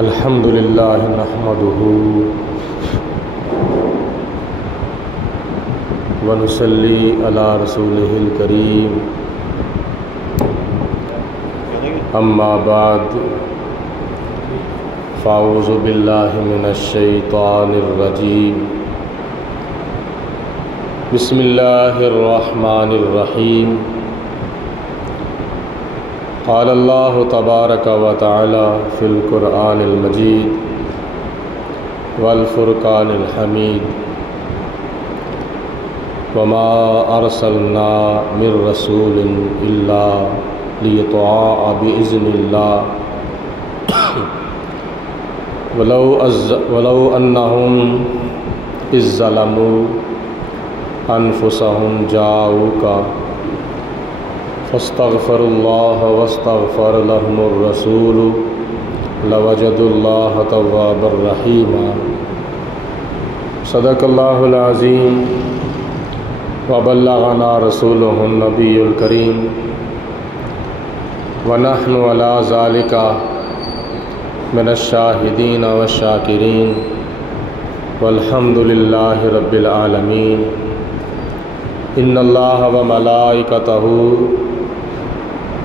الحمد للہ نحمدہ ونصلی علی رسولہ الکریم اما بعد فاعوذ باللہ من الشیطان الرجیم بسم اللہ الرحمن الرحیم قال اللہ تبارک و تعالی فی القرآن المجید والفرقان الحمید وما ارسلنا من رسول الا لیطاع بإذن اللہ ولو انہم اذ ظلموا انفسہم جاؤوک فاستغفروا اللہ واستغفر لهم الرسول لوجدوا اللہ توابا رحیما صدق اللہ العظیم وبلغنا رسولہ النبی الکریم ونحن علی ذلک من الشاہدین والشاکرین والحمد للہ رب العالمین ان اللہ وملائکتہ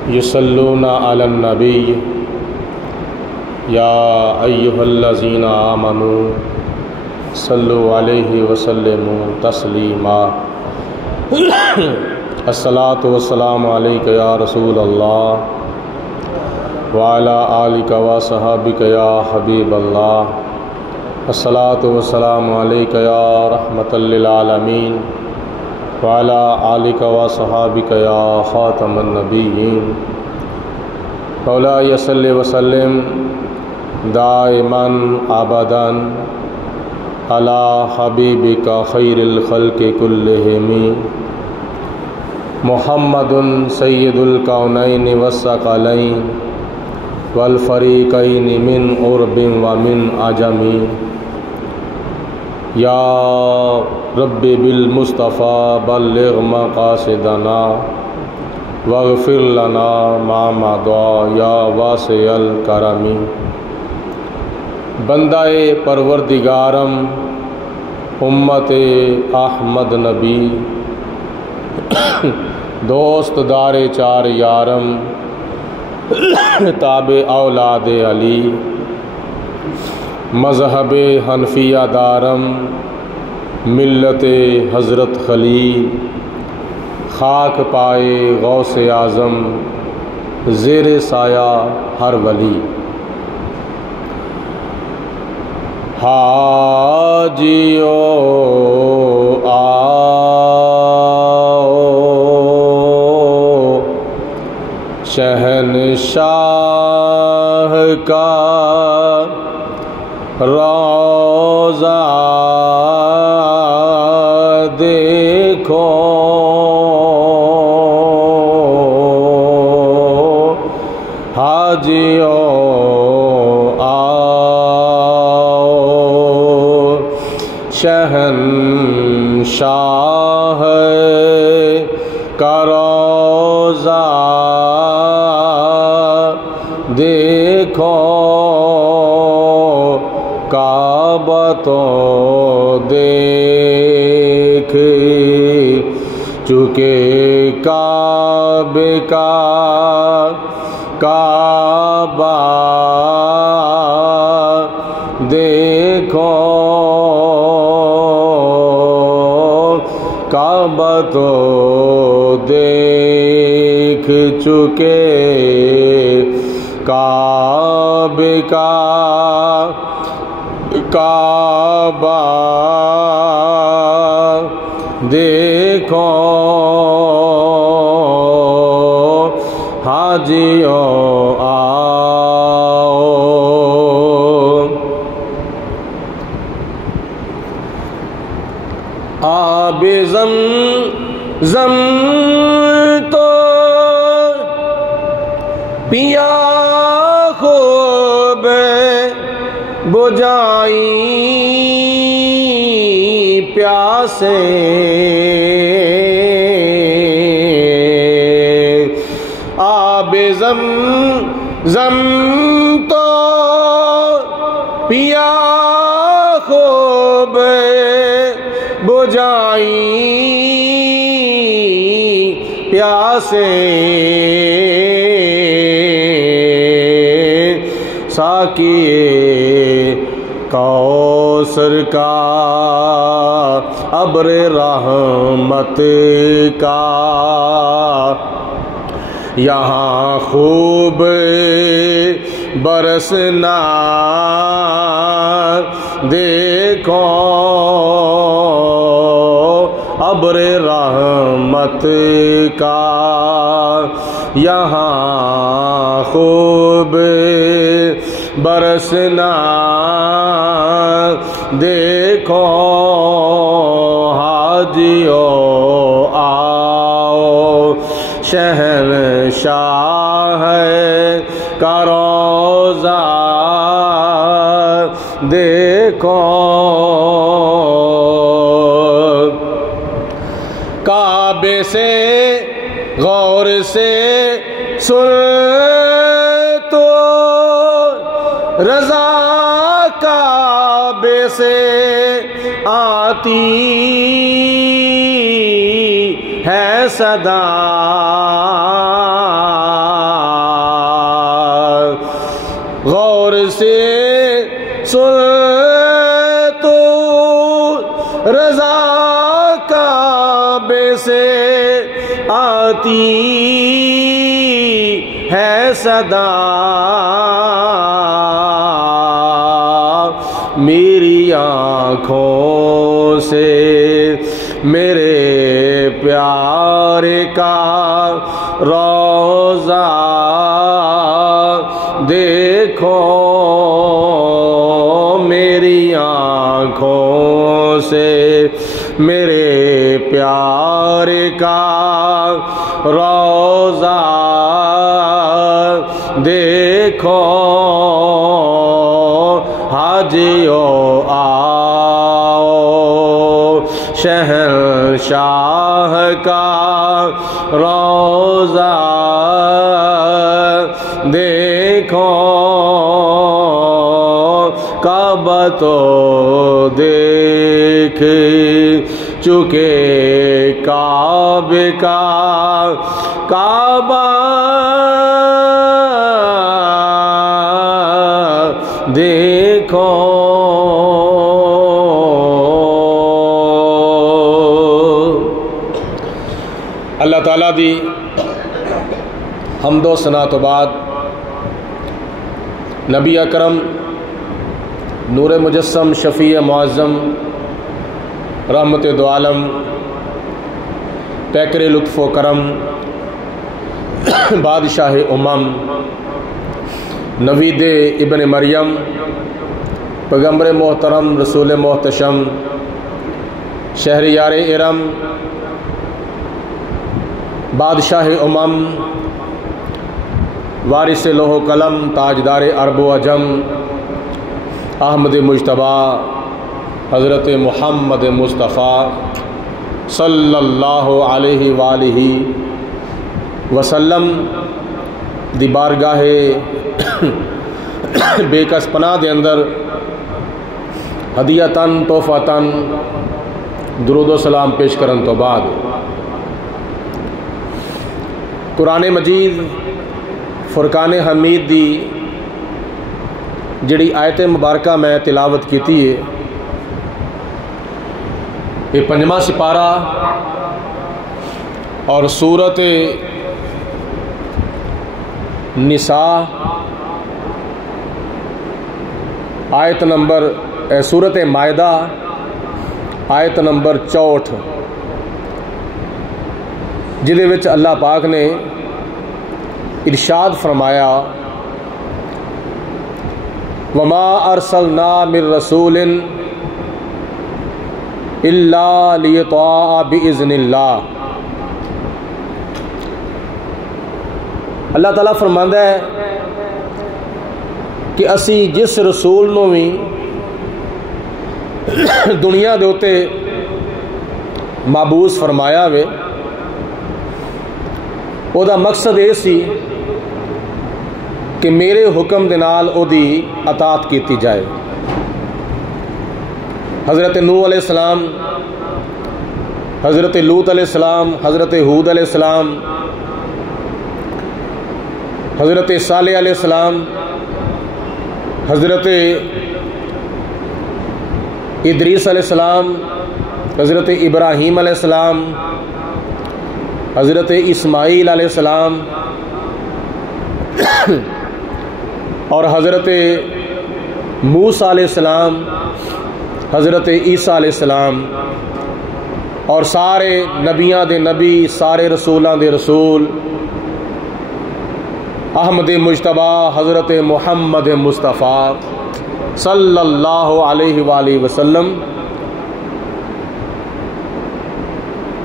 یصلون علی النبی یا ایہا الذین آمنوا صلوا علیہ وسلموا تسلیما الصلاۃ والسلام علیک یا رسول اللہ وعلی آلک وصحابک یا حبیب اللہ الصلاۃ والسلام علیک یا رحمۃ للعالمین وعلی آلک وصحابک یا خاتم النبیین مولاي صل وسلم دائما ابدا علی حبیبک خیر الخلق کلہم محمد سید الکونین والثقلین والفریقین من عرب ومن عجم یا رب بالمصطفیٰ بلغ مقاصدنا واغفر لنا ما مضى یا واسع الکرم بندہ پروردگارم امت احمد نبی دوست دار چار یارم تابع اولاد علی مذہب حنفیہ دارم ملت حضرت خلیل خاک پائے غوث اعظم زیر سایہ ہر ولی حاجیو آؤ شہنشاہ کا روضہ دیکھو حاجیو آؤ شہنشاہ کا روضہ دیکھو کعبہ تو دیکھ چکے کعبے کا کعبہ دیکھو کعبہ تو دیکھ چکے کعبے کا کعبہ دیکھو حاجیو آؤ آب زمزم تو پیا خوب بجھائی پیاسے آب زمزم تو پیا خوب بجھائیں پیاسے ساقیے کوثر کا ابر رحمت کا یہاں خوب برسنا دیکھو ابر رحمت کا یہاں خوب برسنا دیکھو حاجیو آؤ شہنشاہ کا روضہ دیکھو کعبے سے غور سے سن تو رضا کعبے سے آتی ہے صدا غور سے سن تو رضا کعبے سے آتی ہے صدا میری آنکھوں سے میرے پیارے کا روضہ دیکھو میری آنکھوں سے میرے پیارے کا روضہ دیکھو حاجیو آؤ شہنشاہ کا روضہ دیکھو کعبہ تو دیکھ چکے کعبے کا کعبہ دیکھو اللہ تعالیٰ دی حمد و ثنا تو بعد نبی اکرم نور مجسم شفیع معظم رحمت دو عالم پیکر لطف و کرم بادشاہ امم نوید ابن مریم پیغمبر محترم رسول محتشم شہریار ارم بادشاہ امم وارث لوح و قلم تاجدار عرب و عجم احمد مجتبیٰ حضرت محمد مصطفیٰ صلی اللہ علیہ وآلہ وسلم دی بارگاہ بے کس پناہ دے اندر ہدیتاً تحفاتاً درود و سلام پیش کرن تو بعد قرآن مجید فرقان حمید دی جڑی آیت مبارکہ میں تلاوت کیتی ہے یہ 5واں سپارہ اور سورت نساء آیت نمبر سورت مائدہ آیت نمبر 64 جدے وچ اللہ پاک نے ارشاد فرمایا وما ارسلنا من رسول الا لیطاع باذن اللہ اللہ تعالیٰ فرماندا ہے کہ اسی جس رسول نو بھی دنیا دے اوتے مابعوث فرمایا وے او دا مقصد یہ سی کہ میرے حکم دے نال او دی اطاعت کیتی جائے حضرت نوح علیہ السلام، حضرت لوط علیہ السلام، حضرت ہود علیہ السلام، حضرت صالح علیہ السلام، حضرت ادریس علیہ السلام، حضرت ابراہیم علیہ السلام، حضرت اسماعیل علیہ السلام اور حضرت موسیٰ علیہ السلام، حضرت عیسیٰ علیہ السلام اور سارے نبیاں دے نبی، سارے رسولاں دے رسول، احمد مجتبیٰ حضرت محمد مصطفیٰ صلی اللہ علیہ وآلہ وسلم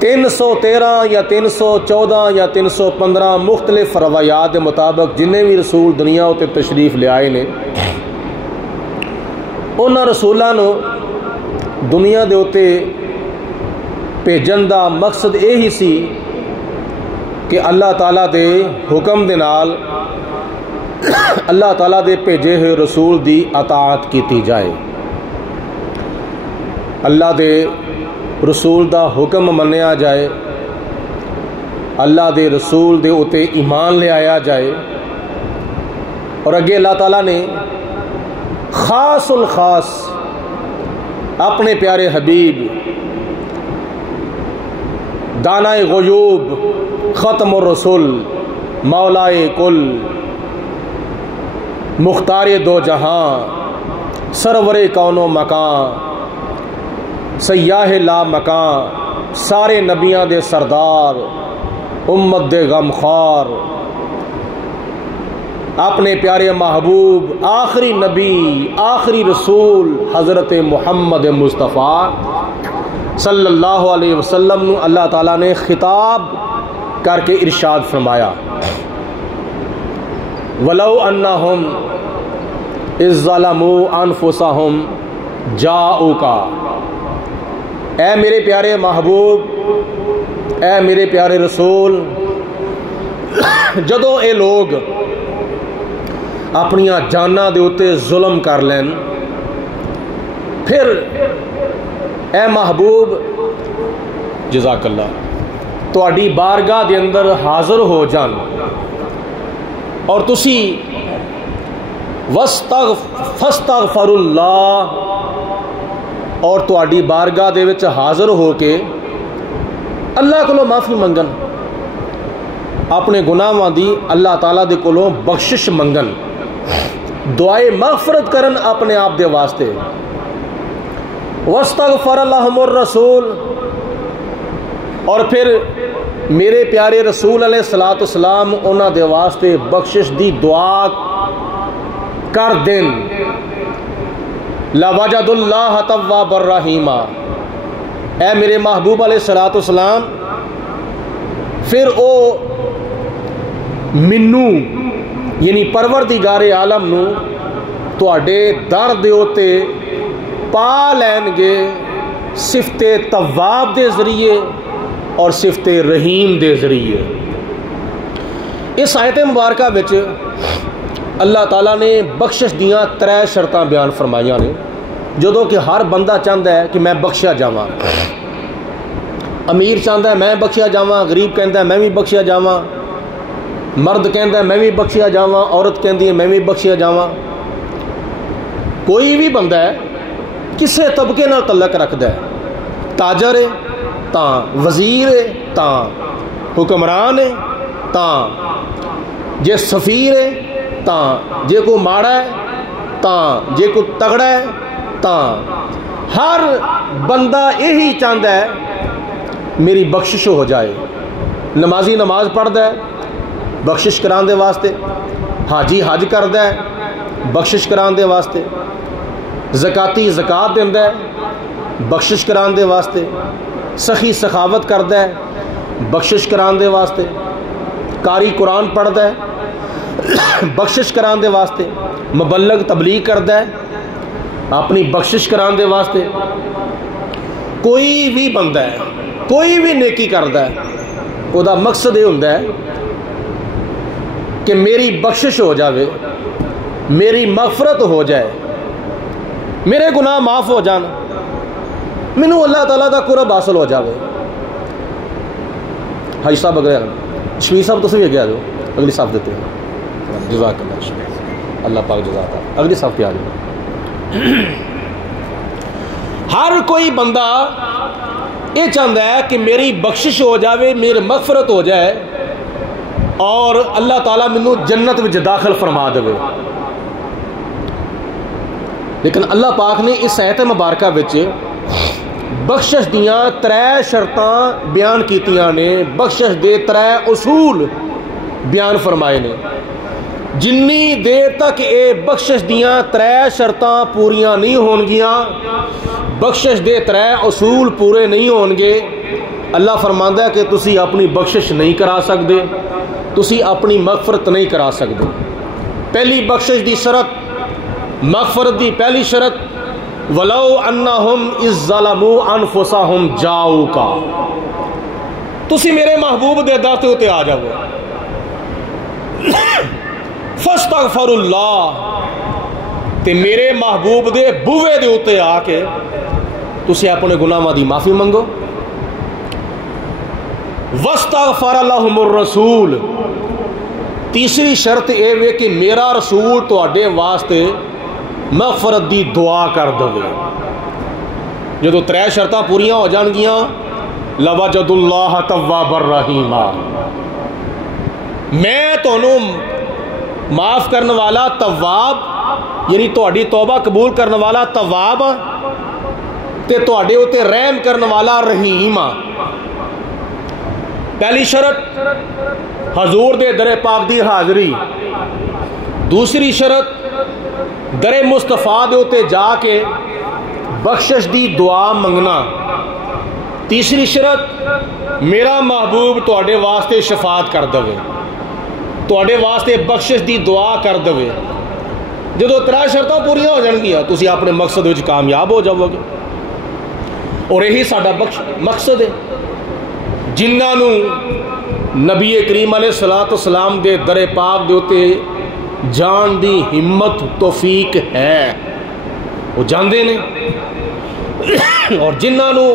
313 یا 314 یا 315 مختلف روایات کے مطابق جنہیں بھی رسول دنیا تے تشریف لے آئے نے، انہاں رسولاں نو دنیا دے اتے بھیجن دا مقصد یہی سی کہ اللہ تعالیٰ دے حکم دے نال اللہ تعالیٰ دے بھیجے ہوئے رسول دی اطاعت کیتی جائے، اللہ دے رسول دا حکم منیا جائے، اللہ دے رسول دے اتے ایمان لے آیا جائے، اور اگے اللہ تعالیٰ نے خاص الخاص اپنے پیارے حبیب دانائے غیوب ختم الرسول مولائے کل مختار دو جہاں سرور کون و مکان سیاہ لا مکان سارے نبیاں دے سردار امت دے غمخوار اپنے پیارے محبوب آخری نبی آخری رسول حضرت محمد مصطفیٰ صلی اللہ علیہ وسلم نو اللہ تعالیٰ نے خطاب کر کے ارشاد فرمایا، وَلَوْ أَنَّهُمْ إِذْ ظَلَمُوا أَنفُسَهُمْ جَاءُوكَ، اے میرے پیارے محبوب، اے میرے پیارے رسول، جدوں اے لوگ اپنیاں جاناں دے اتے ظلم کر لین، پھر اے محبوب جزاک اللہ تہاڈی بارگاہ دے اندر حاضر ہو جان اور تسی فاستغفر اللہ اور تہاڈی بارگاہ دے وچ حاضر ہو کے اللہ کولوں معافی منگن، اپنے گناہاں دی اللہ تعالیٰ دے کولوں بخشش منگن، دعائے مغفرت کرن اپنے آپ دے واسطے، واستغفر لہم الرسول، اور پھر میرے پیارے رسول علیہ الصلوۃ والسلام انہاں دے واسطے بخشش دی دعا کر دین، لوجد اللہ توابا الرحیما، اے میرے محبوب علیہ الصلوۃ والسلام پھر او منو یعنی پروردگار عالم نو تواڈے در دے اوتے پا لین گے صفت تواب دے ذریعے اور صفت رحیم دے ذریعے۔ اس آیت مبارکہ وچ اللہ تعالیٰ نے بخشش دیاں 3 شرطاں بیان فرمائیاں نے، جدوں کہ ہر بندہ چاہتا ہے کہ میں بخشیا جاواں، امیر چاہتا ہے میں بخشیا جاواں، غریب کہندا ہے میں بھی بخشیا جاواں، مرد کہندا ہے میں بھی بخشیا جاواں، عورت کہندی ہے میں بھی بخشیا جاواں، کوئی بھی بندہ ہے کسے طبقے نال تعلق رکھدا ہے، تاجر ہے تاں، وزیر ہے تاں، حکمران ہے تاں، جے سفیر ہے تاں، جے کو ماڑا ہے تاں، جے کو تگڑا ہے تاں، ہر بندہ یہی چاہتا ہے میری بخشش ہو جائے۔ نمازی نماز پڑھتا ہے بخشش کران دے واسطے، حاجی حج کرتا ہے بخشش کران دے واسطے، زکاتی زکات دیندا ہے بخشش کران دے واسطے، سخی سخاوت کرتا ہے بخشش کران دے واسطے، قاری قرآن پڑھتا ہے بخشش کران دے واسطے، مبلغ تبلیغ کرتا ہے اپنی بخشش کران دے واسطے۔ کوئی بھی بندہ ہے کوئی بھی نیکی کرتا ہے وہ دا مقصد یہ ہوتا ہے کہ میری بخشش ہو جاوے، میری مغفرت ہو جائے، میرے گناہ معاف ہو جان، مینوں اللہ تعالیٰ دا قرب حاصل ہو جاوے. حاجی صاحب اگلے شبیر صاحب تسی بھی اگے آ جاؤ, اگلی صاحب دیتے ہیں. جزاک اللہ, اللہ پاک جزاک اللہ. اگلی صاحب پہ آ جاؤ. ہر کوئی بندہ یہ چاہتا ہے کہ میری بخشش ہو جاوے, میری مغفرت ہو جائے اور اللہ تعالیٰ مینوں جنت میں داخل فرما دے. لیکن اللہ پاک نے اس آیت مبارکہ وچ بخشش دیاں 3 شرطاں بیان کیتیاں نے, بخشش دے 3 اصول بیان فرمائے نے. جنی دیر تک اے بخشش دیاں 3 شرطاں پوریاں نہیں ہون گیاں, بخشش دے 3 اصول پورے نہیں ہون گے, اللہ فرماندا ہے کہ تسی اپنی بخشش نہیں کرا سکتے, تسی اپنی مغفرت نہیں کرا سکتے. پہلی بخشش دی شرط, مغفرت دی پہلی شرط, وَلَوْ أَنَّهُمْ إِذْ ظَلَمُوا أَنفُسَهُمْ جَاءُوكَ, تسی میرے محبوب دے در تے اتے آ جاؤ. فَاسْتَغْفَرُوا اللَّهَ, تے میرے محبوب دے بوے دے اتے آ کے تسی اپنے گناہاں دی معافی منگو. وَاسْتَغْفَرَ لَهُمُ الرَّسُولُ, تیسری شرط اے وے کہ میرا رسول تواڈے واسطے مغفرت دی دعا کر دے. جدو 3 شرطاں پوریاں ہو جان گیاں, لَوَجَدُ اللَّهَ تَوَّابًا رَحِيمًا, میں تانوں معاف کرنے والا تواب, یعنی تہاڈی توبہ قبول کرنے والا تواب تے تہاڈے اوتے رحم کرنے والا رحیم. پہلی شرط حضور دے در پاک دی حاضری. دوسری شرط در مصطفیٰ دے اوتے جا کے بخشش دی دعا منگنا. تیسری شرط میرا محبوب تواڈے واسطے شفاعت کر دے, تواڈے واسطے بخشش دی دعا کر دے. جدو 3 شرطاں پوریاں ہو جان گیاں تسی اپنے مقصد وچ کامیاب ہو جاؤ گے. اور یہی ساڈا مقصد ہے. جنہاں نو نبی کریم علیہ الصلوۃ والسلام دے در پاک دے اوتے جان دی ہمت توفیق ہے, وہ جاندے نے. اور جنہاں نو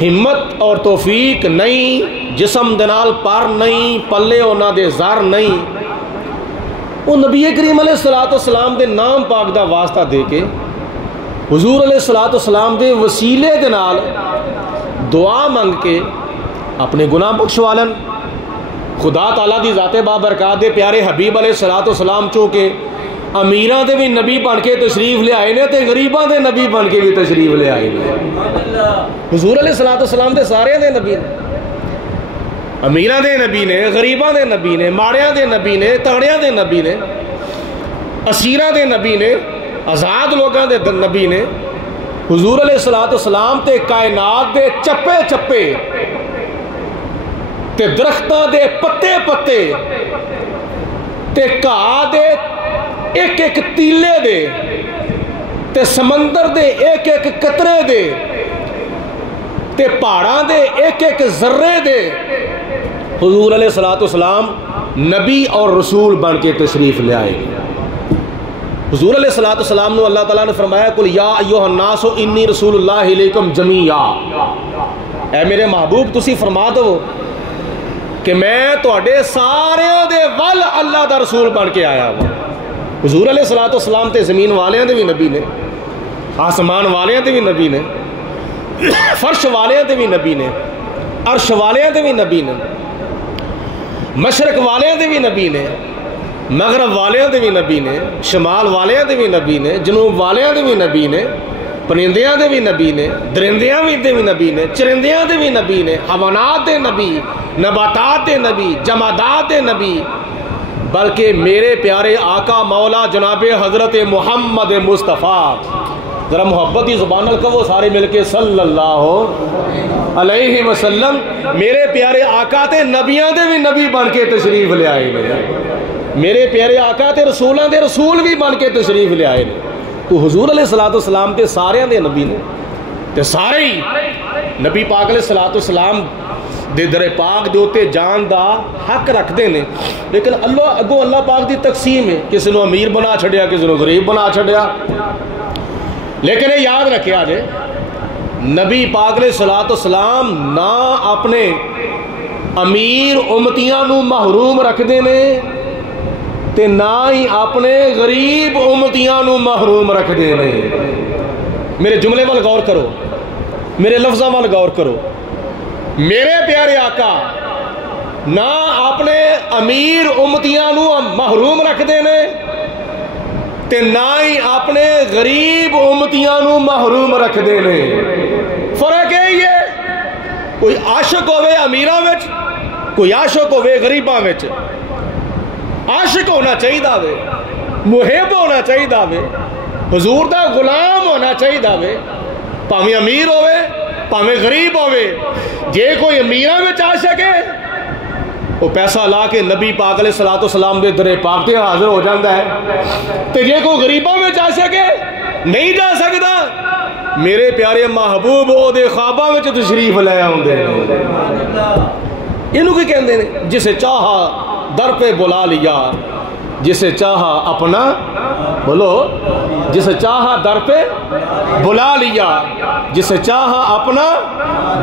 ہمت اور توفیق نہیں, جسم دے نال پر نہیں, پلے انہاں دے زر نہیں, وہ نبی کریم علیہ الصلوۃ والسلام دے نام پاک دا واسطہ دے کے حضور علیہ الصلوۃ والسلام دے وسیلے دے نال دعا منگ کے اپنے گناہ بخشوا لن. خدا تعالیٰ دی ذات بابرکات دے پیارے حبیب علیہ الصلوۃ والسلام چونکہ امیراں دے بھی نبی بن کے تشریف لے آئے نے تے غریباں دے نبی بن کے بھی تشریف لے آئے نے. حضور علیہ الصلوۃ والسلام دے سارے دے نبی نے, امیراں دے نبی نے, غریباں دے نبی نے, ماڑیاں دے نبی نے, تاڑیاں دے نبی نے, اسیراں دے نبی نے, آزاد لوگاں دے نبی نے. حضور علیہ الصلوۃ والسلام تے کائنات دے چپے چپے تے درختاں دے پتے پتے تے گھاہ دے ایک ایک تیلے دے تے سمندر دے ایک ایک قطرے دے تے پہاڑاں دے ایک ایک ذرے دے حضور علیہ الصلوۃ والسلام نبی اور رسول بن کے تشریف لے آئے. حضور علیہ الصلوۃ والسلام نے اللہ تعالیٰ نے فرمایا قل یا ایھا الناس انی رسول اللہ الیکم جمیعا, اے میرے محبوب تسی فرما دو کہ میں تواڈے سارے دے ول اللہ دا رسول بن کے آیا ہوں. حضور علیہ الصلوۃ والسلام تے زمین والیاں دے بھی نبی نے, آسمان والیاں دے بھی نبی نے, فرش والیاں دے بھی نبی نے, عرش والیاں دے بھی نبی نے, مشرق والیاں دے بھی نبی نے, مغرب والیاں دے بھی نبی نے, شمال والیاں دے بھی نبی نے, جنوب والیاں دے بھی نبی نے, پرندیاں دے بھی نبی نے, درندیاں دے بھی نبی نے, چرندیاں دے بھی نبی نے, حیوانات دے نبی, نباتات دے نبی, جمادات دے نبی. بلکہ میرے پیارے آقا مولا جناب حضرت محمد مصطفیٰ, ذرا محبت کی زبان نال کہو سارے مل کے صلی اللہ علیہ وسلم, میرے پیارے آقا تے نبیاں دے بھی نبی بن کے تشریف لے آئے نے, میرے پیارے آقا تے رسولاں دے رسول بھی بن کے تشریف لے آئے نے. تو حضور علیہ الصلوۃ والسلام تے سارے دے نبی نے, تے سارے ہی نبی پاک علیہ الصلوۃ والسلام دے در پاک دے اوتے جان دا حق رکھتے ہیں. لیکن اللہ پاک دی تقسیم ہے, کسی نو امیر بنا چھڑیا, کسی نو غریب بنا چھڑیا. لیکن یہ یاد رکھیا جے نبی پاک علیہ الصلوۃ والسلام نہ اپنے امیر امتیاں نو محروم رکھدے نے تے نہ ہی اپنے غریب امتیاں نو محروم رکھدے نے. میرے جملے وال غور کرو, میرے لفظاں وال غور کرو. میرے پیارے آقا نہ اپنے امیر امتیاں نو محروم رکھدے نے تے نہ ہی اپنے غریب امتیاں نو محروم رکھدے نے. فرق یہی ہے, کوئی عاشق ہوئے امیراں وچ, کوئی عاشق ہوئے غریباں وچ. عاشق ہونا چاہیے وے, محب ہونا چاہیے وے, حضور دا غلام ہونا چاہیے وے, پاویں امیر ہوئے پاویں غریب ہوئے. جے کوئی امیراں وچ عاشق ہے وہ پیسہ لا کے نبی پاک علیہ الصلوۃ والسلام دے در پاک تے حاضر ہو جاتا ہے, تے جے کوئی غریباں وچ عاشق ہے نہیں جا سکتا. میرے پیارے محبوب او دے خواباں وچ تشریف لے آوندے نے. اینو کی کہندے نے, جسے چاہا در پہ بلا لیا, جسے چاہا اپنا بولو, جسے چاہا در پہ بلا لیا, جسے چاہا اپنا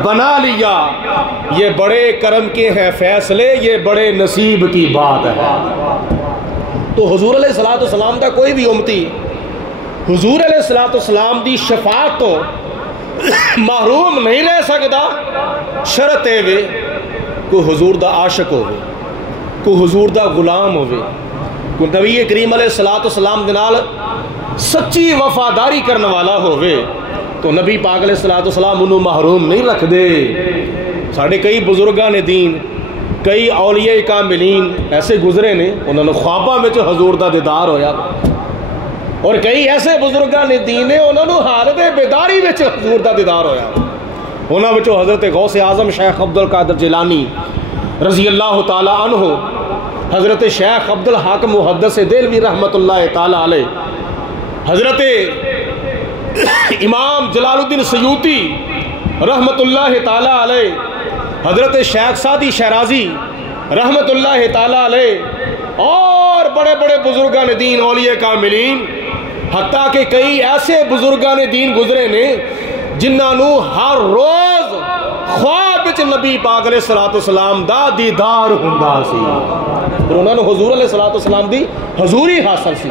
بنا لیا. یہ بڑے کرم کے ہیں فیصلے, یہ بڑے نصیب کی بات ہے. تو حضور علیہ الصلوۃ والسلام کا کوئی بھی امتی حضور علیہ الصلوۃ والسلام دی شفاعت تو محروم نہیں رہ سکتا. شرط ہے وے کوئی حضور دا عاشق ہوئے, کوئی حضور دا غلام ہوئے, کوئی نبی کریم علیہ الصلوۃ والسلام دے نال سچی وفاداری کرنے والا ہوئے, تو نبی پاک علیہ الصلوۃ والسلام انہوں محروم نہیں رکھ دے. ساڑھے کئی بزرگان دین, کئی اولیاء کاملین ایسے گزرے نے, انہوں نے خواباں میں حضور دا دیدار ہویا, اور کئی ایسے بزرگان دین نے انہوں نے حالت بیداری میں حضور دا دیدار ہویا. انہوں نے حضرت غوث اعظم شیخ عبد القادر جیلانی رضی اللہ تعالی عنہ, حضرت شیخ عبد الحق محدث دہلوی رحمت اللہ تعالی علیہ, حضرت امام جلال الدین سیوطی رحمت اللہ تعالی علیہ, حضرت شیخ سعدی شیرازی رحمت اللہ تعالی علیہ, اور بڑے بڑے بزرگان دین اولیاء کاملین, حتیٰ کہ کئی ایسے بزرگان دین گزرے نے جنہوں ہر روز خواب وچ نبی پاک علیہ الصلوۃ والسلام دا دیدار ہوندا سی, اور انہوں نے حضور علیہ الصلوۃ والسلام دی حضوری حاصل سی.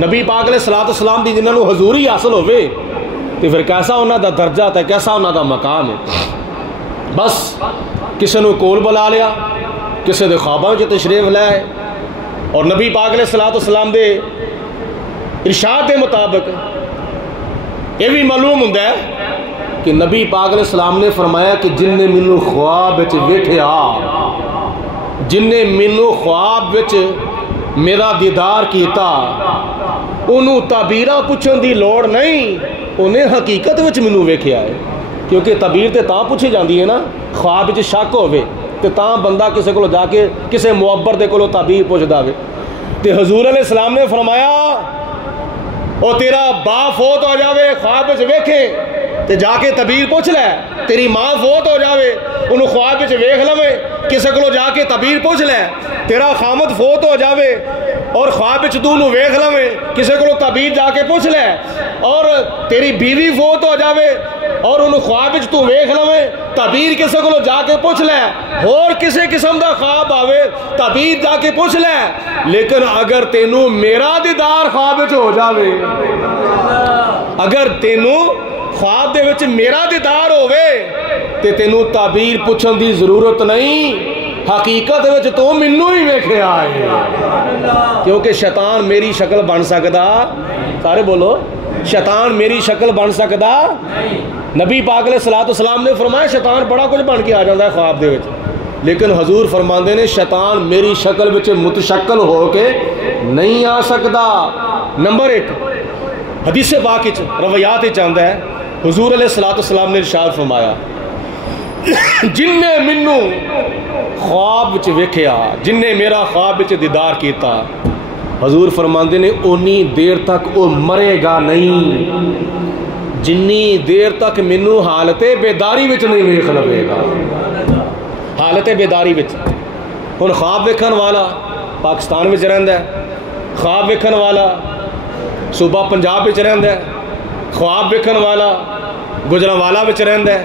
نبی پاک علیہ الصلوۃ والسلام دی جنہوں حضوری حاصل ہوئے تو پھر کیسا انہوں دا درجہ ہے, کیسا انہوں دا مقام ہے. بس کسی نے کول بلا لیا, کسی دے خواباں وچ تشریف لے آئے, اور نبی پاک علیہ الصلوۃ والسلام دے ارشاد دے مطابق یہ بھی معلوم ہوں کہ نبی پاک علیہ السلام نے فرمایا کہ جن نے مینوں خواب وچ ویکھیا, جن نے مینوں خواب وچ میرا دیدار کیتا, انہوں تعبیراں پوچھن دی لوڑ نہیں, انہیں حقیقت وچ مینوں ویکھیا ہے. کیونکہ تعبیر تے تاں پوچھی جاندی ہے نا, خواب وچ شک ہوے تے تاں بندہ کسے کولو جا کے کسے معبر دے کولو تعبیر پوچھدا وے. تے حضور علیہ السلام نے فرمایا او تیرا باپ فوت ہو جاوے خواب وچ ویکھے تے جا کے تعبیر پوچھ لے, تیری ماں فوت ہو جاوے انہوں خواب وچ ویکھ لوے, کسے کولو جا کے تعبیر پوچھ لے, تیرا خامد فوت ہو جاوے اور خواب وچ تو انہوں ویکھ لوے, کسے کولو تعبیر جا کے پوچھ لے, اور تیری بیوی فوت ہو جاوے اور انہوں خواب وچ تو ویکھ لوے, تعبیر کسے کولو جا کے پوچھ لے, اور کسے قسم دا خواب آوے تعبیر جا کے پوچھ لے. لیکن اگر تینوں میرا دیدار خواب وچ ہو جاوے, اگر تینوں خواب دے وچ میرا دیدار ہووے تے تینوں تعبیر پوچھن دی ضرورت نہیں, حقیقت وچ تو مینوں ہی ویکھیا ہے. کیونکہ شیطان میری شکل بن سکدا, سارے بولو, شیطان میری شکل بن سکدا. نبی پاک علیہ الصلوۃ والسلام نے فرمایا شیطان بڑا کچھ بن کے آ جاتا ہے خواب دے وچ, لیکن حضور فرماندے نے شیطان میری شکل وچ متشکل ہو کے نہیں آ سکدا. نمبر 1 حدیث پاک وچ روایات وچ آندا ہے, حضور علیہ الصلوۃ والسلام نے ارشاد فرمایا جن نے مینوں خواب وچ ویکھیا, جن نے میرا خواب وچ دیدار کیتا, حضور فرماندے نے اونی دیر تک وہ مرے گا نہیں جنی دیر تک مینوں حالت بیداری وچ نہیں ویکھ لوے گا. حالت بیداری وچ ہن خواب ویکھن والا پاکستان وچ رہندا ہے, خواب ویکھن والا صوبہ پنجاب وچ رہندا ہے, خواب ویکھن والا ਗੁਜਰਾਂਵਾਲਾ ਵਿੱਚ ਰਹਿੰਦਾ ਹੈ,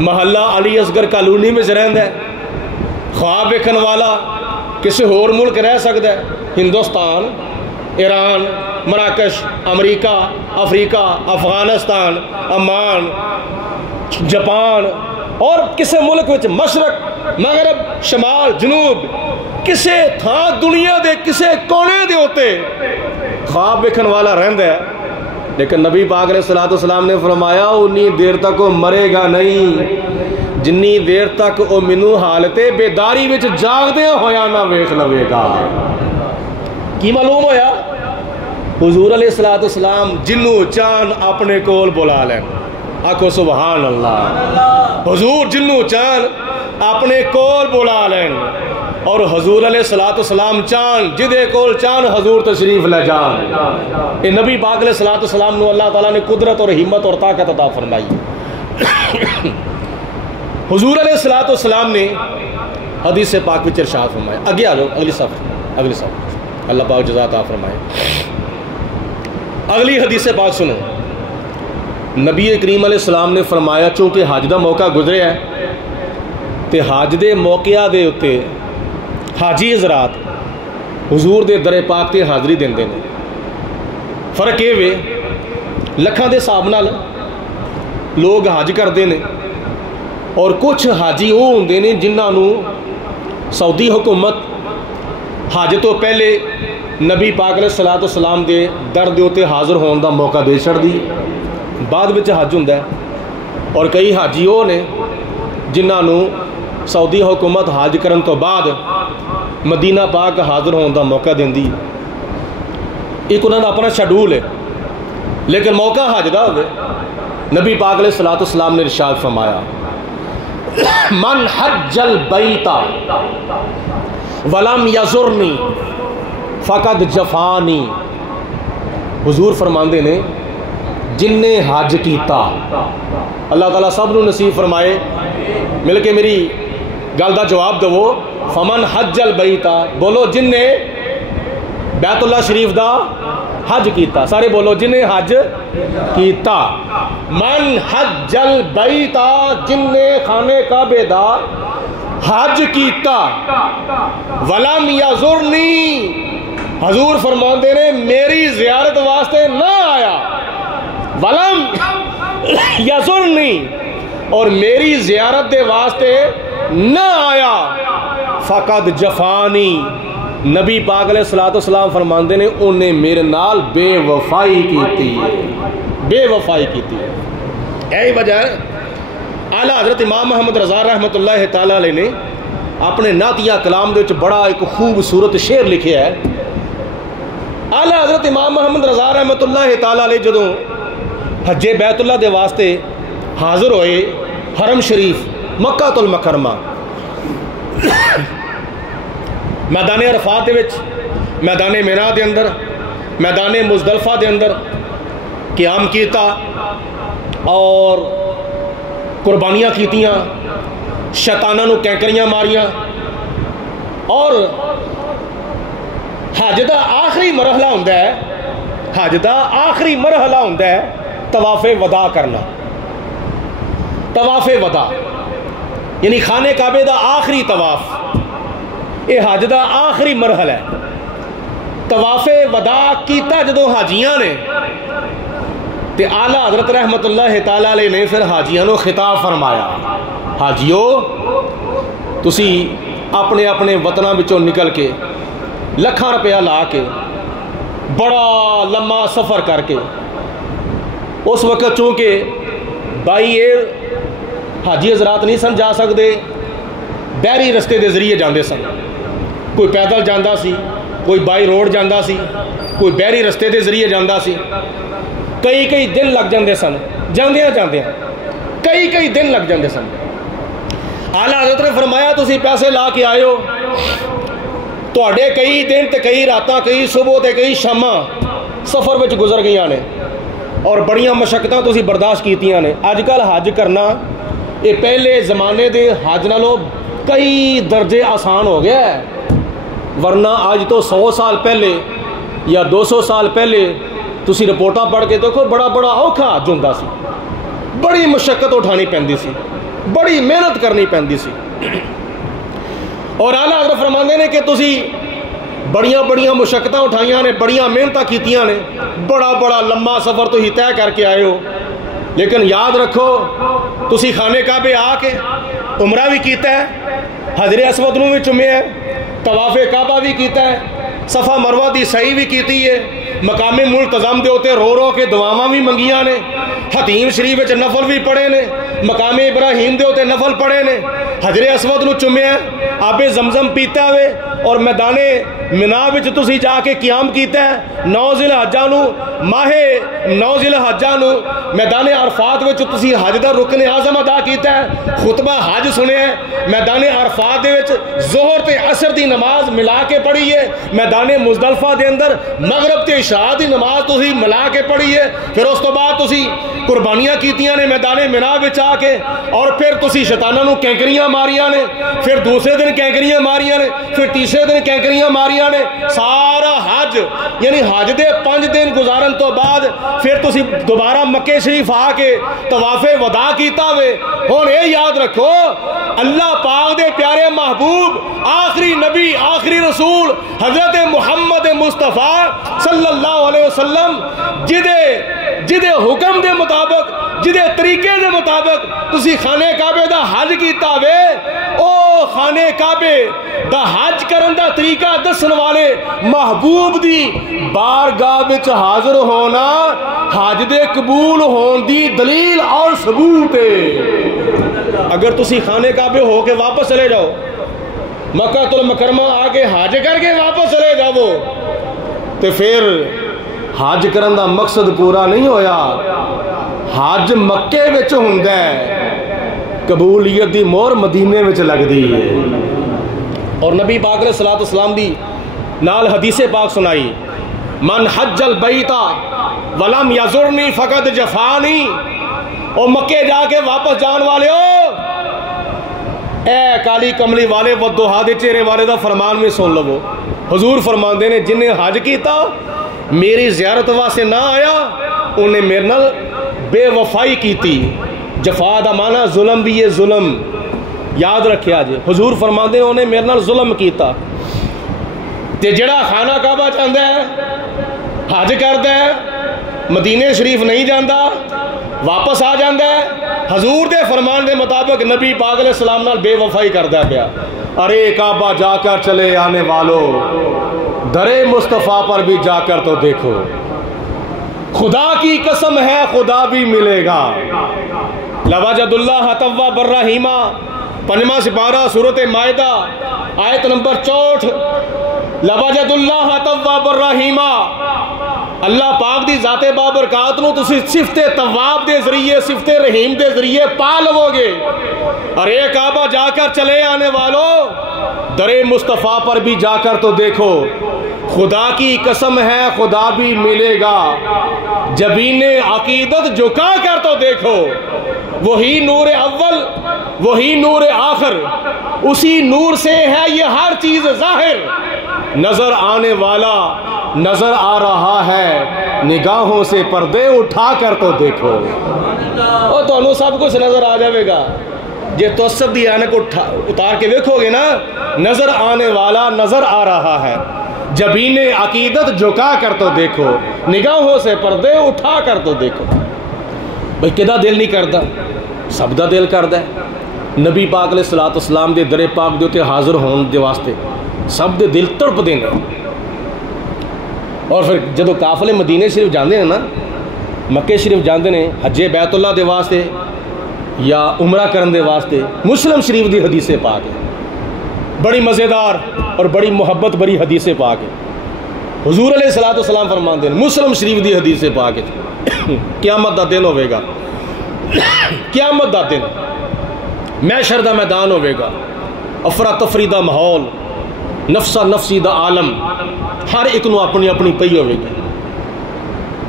محلہ علی اصغر کالونی میں رہندا ہے, خواب ویکھن والا کسی ہور ملک رہ سکتا ہے, ہندوستان, ایران, مراکش, امریکہ, افریقہ, افغانستان, عمان, جاپان اور کسی ملک وچ مشرق, مغرب, شمال, جنوب, کسی تھان دنیا دے کسی کونے دے ہوتے خواب ویکھن والا رہندا ہے. لیکن نبی پاک علیہ السلام نے فرمایا انی دیر تک وہ مرے گا نہیں جنی دیر تک وہ مینوں حالت بیداری وچ جاگدیاں ہویا نہ ویکھ لوے گا. کی معلوم ہویا؟ حضور علیہ السلام جنوں چاہن اپنے کول بلا لین. آکھو سبحان اللہ. حضور جنوں چاہن اپنے کول بلا لین اور حضور علیہ السلام چاہن جدے کول چاہن حضور تشریف لے جان. اے نبی پاک علیہ السلام نو اللہ تعالیٰ نے قدرت اور ہمت اور طاقت عطا فرمائی. حضور علیہ السلام نے حدیث پاک میں ارشاد فرمایا. آگے آ جاؤ, اگلی صف اللہ پاک جزا عطا فرمائے. اگلی حدیث پاک سنو. نبی کریم علیہ السلام نے فرمایا چونکہ حج دا موقع گزرے ہے تے حج دے موقع دے اتے حاجی حضرات حضور دے در پاک تے حاضری دیندے نے. فرق یہ وے لکھاں دے حساب نال لوگ حج کرتے ہیں اور کچھ حاجی وہ ہوندے نے جنہاں نو سعودی حکومت حج تو پہلے نبی پاک علیہ السلام دے در دے اتے حاضر ہون دا موقع دے چھڑدی, بعد وچ حج ہوندا ہے. اور کئی حاجی وہ نے جنہاں نو سعودی حکومت حج کرن تو بعد مدینہ پاک حاضر ہون دا موقع دیندی. ایک انہوں نے اپنا شیڈول ہے لیکن موقع حج دا ہوئے. نبی پاک علیہ السلام نے ارشاد فرمایا من حج البیت ولم یزرنی فقد جفانی. حضور فرماندے نے جن نے حج کیتا, اللہ تعالیٰ سب نو نصیب فرمائے مل کے میری گل دا جواب دو. فمن حج البیت, بولو جن نے بیت اللہ شریف دا حج کیتا, سارے بولو جن نے حج کیتا. من حج البیت, جن نے خانے کعبے دا حج کیتا. ولم یزرنی, حضور فرماندے نے میری زیارت واسطے نہ آیا. ولم یزرنی, اور میری زیارت دے واسطے نہ آیا. فقد جفانی, نبی پاک علیہ السلام فرماندے نے انہیں میرے نال بے وفائی کیتی, بے وفائی کیتی. یہی وجہ ہے اعلیٰ حضرت امام محمد رضا رحمۃ اللہ تعالیٰ علیہ نے اپنے نعتیہ کلام دے وچ بڑا ایک خوبصورت شعر لکھیا ہے. اعلیٰ حضرت امام محمد رضا رحمۃ اللہ تعالیٰ علیہ جدوں حج بیت اللہ دے واسطے حاضر ہوئے حرم شریف مکہ المکرمہ, میدان عرفات دے وچ, میدان مینا دے اندر, میدان مزدلفہ دے اندر قیام کیتا اور قربانیاں کیتیاں, شیطاناں نو کینکریاں ماریاں. اور حج دا آخری مرحلہ ہوندا ہے, حج دا آخری مرحلہ ہوندا ہے طواف وداع کرنا. طواف وداع یعنی خانہ کعبے دا آخری طواف, یہ حج دا آخری مرحلہ ہے. طواف وداع کیتا جدوں حاجیاں نے تے اعلیٰ حضرت رحمت اللہ تعالیٰ علیہ نے پھر حاجیاں نو خطاب فرمایا, حاجیو تسی اپنے اپنے وطناں وچوں نکل کے لکھاں روپیہ لا کے بڑا لمبا سفر کر کے, اس وقت چونکہ بائی ایئر حاجی حضرات نہیں سن جا سکتے, بحری رستے دے ذریعے جاندے سن. کوئی پیدل جاندا سی, کوئی بائی روڈ جاندا سی, کوئی بحری رستے دے ذریعے جاندا سی. کئی دن لگ جاندے سن جاندیاں کئی دن لگ جاندے سن. اعلیٰ حضرت نے فرمایا تسی پیسے لا کے آئے ہو, تواڈے کئی دن تے کئی راتاں, کئی صبح تے کئی شاماں سفر وچ گزر گئیاں نے اور بڑیاں مشقتاں تسی برداشت کیتیاں نے. اج کل حج کرنا یہ پہلے زمانے دے حج نالوں کئی درجے آسان ہو گیا ہے. ورنہ آج تو 100 سال پہلے یا 200 سال پہلے تسی رپورٹاں پڑھ کے دیکھو بڑا بڑا اوکھا حج ہوندا سی، بڑی مشقت اٹھانی پیندی سی، بڑی محنت کرنی پیندی سی. اور اعلیٰ حضرت فرماندے نے کہ تسی بڑیاں بڑیاں مشقتاں اٹھائیاں نے، بڑیاں محنتاں کیتیاں نے، بڑا بڑا لمبا سفر تو ہی طے کر کے آئے ہو، لیکن یاد رکھو تسی خانہ کعبے آ کے عمرہ بھی کیتا ہے، حجر اسود نوں بھی چومیا ہے، طواف کعبہ بھی کیتا ہے، صفا مروہ دی سعی بھی کیتی ہے، مقام ملتزم دے ہوتے رو رو کے دعاواں بھی منگیاں نے، حتیم شریف وچ نفل بھی پڑھے نے، مقام ابراہیم دے ہوتے نفل پڑھے نے، حجر اسود نوں چومیا ہے، آب زمزم پیتا ہوئے اور میدان منا وچ تسی جا کے قیام کیتا ہے، 9 ذی الحجہ نوں ماہ 9 ذی الحجہ نوں میدان عرفات وچ تسی حج دا رکن اعظم ادا کیتا ہے، خطبہ حج سنیا ہے، میدان عرفات دے وچ ظہر تے عصر دی نماز ملا کے پڑھی ہے، میدان مزدلفہ دے اندر مغرب تے عشاء دی نماز تسی ملا کے پڑھی ہے، پھر اس تو بعد تسی قربانیاں کیتیاں نے میدان منا وچ آ کے، اور پھر تسی شیطاناں نوں کینکریاں ماریاں نے، پھر دوسرے دن کینکریاں ماریاں نے، پھر تیسرے دن کینکریاں ماریاں نے، سارا حج یعنی حج دے 5 دن گزارن تو بعد پھر تسی دوبارہ مکے شریف آ کے طواف وداع کیتا ہوئے. ہن اے یاد رکھو اللہ پاک دے پیارے محبوب آخری نبی آخری رسول حضرت محمد مصطفیٰ صلی اللہ علیہ وسلم جدے حکم دے مطابق جدے طریقے دے مطابق تسی خانہ کعبے دا حج کیتا وے، او خانہ کعبے دا حج کرن دا طریقہ دسن والے محبوب دی بارگاہ وچ حاضر ہونا حج دے قبول ہون دی دلیل اور ثبوت ہے. اگر تسی خانہ کعبے ہو کے واپس چلے جاؤ، مکہ المکرمہ آ کے حج کر کے واپس چلے جاؤ، تو پھر حج کرن دا مقصد پورا نہیں ہویا. حج مکے وچ ہوندا ہے، قبولیت دی مہر مدینے وچ لگدی ہے. اور نبی پاک علیہ الصلوۃ والسلام دی نال حدیث پاک سنائی، من حج البیت ولم یزرنی فقد جفانی. او مکے جا کے واپس جان والے ہو، اے کالی کملی والے والضحیٰ دے چہرے والے دا فرمان میں سن لو. حضور فرماندے نے جنہیں حج کیتا میری زیارت واسطے نہ آیا انہیں میرے نال بے وفائی کیتی. جفا دا معنی ظلم بھی ہے، ظلم یاد رکھیا جے. حضور فرماندے نے انہیں میرے نال ظلم کیتا. تے جڑا خانہ کعبہ چاہتا ہے حج کرتا ہے مدینے شریف نہیں جاندہ واپس آ جاندہ ہے، حضور دے فرمان دے مطابق نبی پاک علیہ السلام نال بے وفائی کردا پیا. ارے کعبہ جا کر چلے آنے والوں، درے مصطفیٰ پر بھی جا کر تو دیکھو، خدا کی قسم ہے خدا بھی ملے گا. لوجد اللہ تواب الرحیمہ 5واں سپارہ سورۃ مائدہ آیت نمبر 64. لوجد اللہ تواب الرحیمہ، اللہ پاک دی ذات بابرکات نو تسی صفت تواب دے ذریعے صفت رحیم دے ذریعے پا لو گے. ارے کعبہ جا کر چلے آنے والوں، درے مصطفیٰ پر بھی جا کر تو دیکھو، خدا کی قسم ہے خدا بھی ملے گا. جبین عقیدت جھکا کر تو دیکھو، وہی نور اول وہی نور آخر، اسی نور سے ہے یہ ہر چیز ظاہر. نظر آنے والا نظر آ رہا ہے، نگاہوں سے پردے اٹھا کر تو دیکھو. اور تو سب کچھ نظر آ جائے گا جے توسب دی آنے کو اتار کے دیکھو گے نا. نظر آنے والا نظر آ رہا ہے، جبین عقیدت جھکا کر تو دیکھو، نگاہوں سے پردے اٹھا کر تو دیکھو. بھئی کدا دل نہیں کردا؟ سب دا دل کردا ہے. نبی پاک علیہ الصلوۃ والسلام دے در پاک دے تے حاضر ہون دے واسطے سب دے دل تڑپ دے نے. اور پھر جدو قافلے مدینے شریف جاندے ہیں نا، مکے شریف جاندے نے حج بیت اللہ دے واسطے یا عمرہ کرن دے واسطے، مسلم شریف دی حدیث پاک ہے، بڑی مزیدار اور بڑی محبت بری حدیث پاک ہے. حضور علیہ الصلوۃ والسلام فرماندے ہیں مسلم شریف دی حدیث پاک ہے، قیامت دا دن ہوے گا، قیامت دا دن محشر دا میدان ہوے گا، افراتفری دا ماحول، نفسا نفسی دا عالم، ہر ایک نو اپنی اپنی پئی ہوے گی.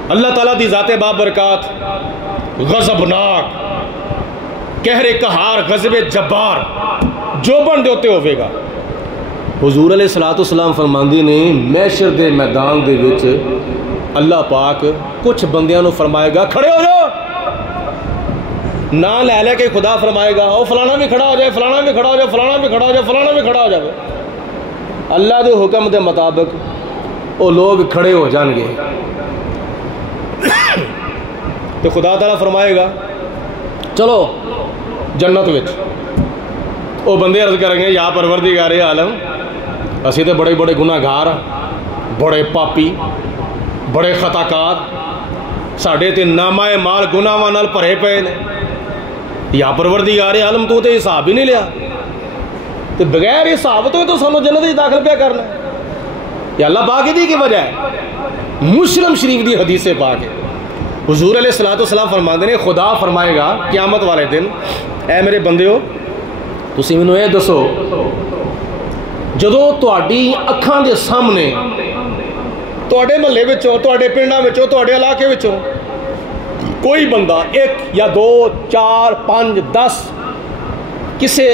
اللہ تعالیٰ دی ذات بابرکات غضبناک، قہر قہار، غضب جبار جو بن دیتے ہوئے گا. حضور علیہ الصلوۃ والسلام فرماندے نے محشر دے میدان دے وچ اللہ پاک کچھ بندیاں نو فرمائے گا کھڑے ہو جاؤ، نہ لے لے کے خدا فرمائے گا او فلانا بھی کھڑا ہو جائے، فلانا بھی کھڑا ہو جائے، فلانا بھی کھڑا ہو جائے، فلانا بھی کھڑا ہو جائے۔ اللہ دے حکم دے مطابق وہ لوگ کھڑے ہو جان گے تو خدا تعالیٰ فرمائے گا چلو جنت وچ۔ وہ بندے عرض کریں گے یا پروردگار عالم اسی تے بڑے بڑے گناہ گار، بڑے پاپی، بڑے خطا کار، ساڈے تے نامہ مال گناہاں نال بھرے پے نے، یا پروردگار عالم تو تے حساب ہی نہیں لیا، تو بغیر حساب تو سانو جنت وچ داخل پیا کرنا۔ یا اللہ پاک دی کی وجہ ہے، مسلم شریف دی حدیث پاک ہے، حضور علیہ الصلوۃ والسلام فرماندے نے خدا فرمائے گا قیامت والے دن اے میرے بندیو تسی مینوں یہ دسو جدوں تہاڈی اکھاں دے سامنے تہاڈے محلے وچوں، تہاڈے پنڈاں وچوں، تہاڈے علاقے وچوں کوئی بندہ ایک یا دو چار پانچ 10 کسے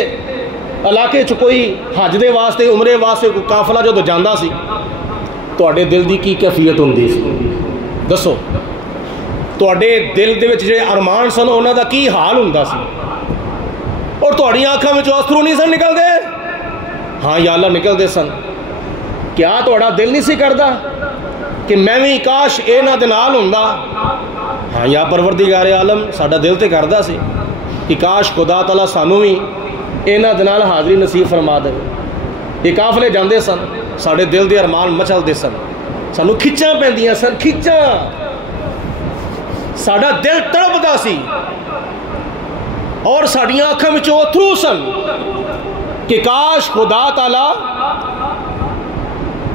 علاقے چ کوئی حج دے واسطے عمرے واسطے کوئی قافلہ جو جاندا سی، تہاڈے دل دی کی کیفیت ہوندی سی؟ دسو تہاڈے دل دے وچ جڑے ارمان سن انہاں دا کی حال ہوندا سی؟ اور تہاڈیاں اکھاں وچوں اثرو نہیں سن نکلدے؟ ہاں یا اللہ نکلدے سن۔ کیا تہاڈا دل نہیں سی کردا کہ میں بھی کاش انہاں دے نال ہوندا؟ ہاں یا پروردگار عالم ساڈا دل تے کردا سی کہ کاش خدا تعالیٰ سانو بھی انہاں دے نال حاضری نصیب فرما دے۔ یہ قافلے جاندے سن، ساڈے دل دے ارمان مچلدے سن، سانو کھچاں پیندیاں سن، کھچاں، ساڈا دل تڑپدا سی اور ساڈیاں اکھاں وچوں اتھرو سن کہ کاش خدا تعالیٰ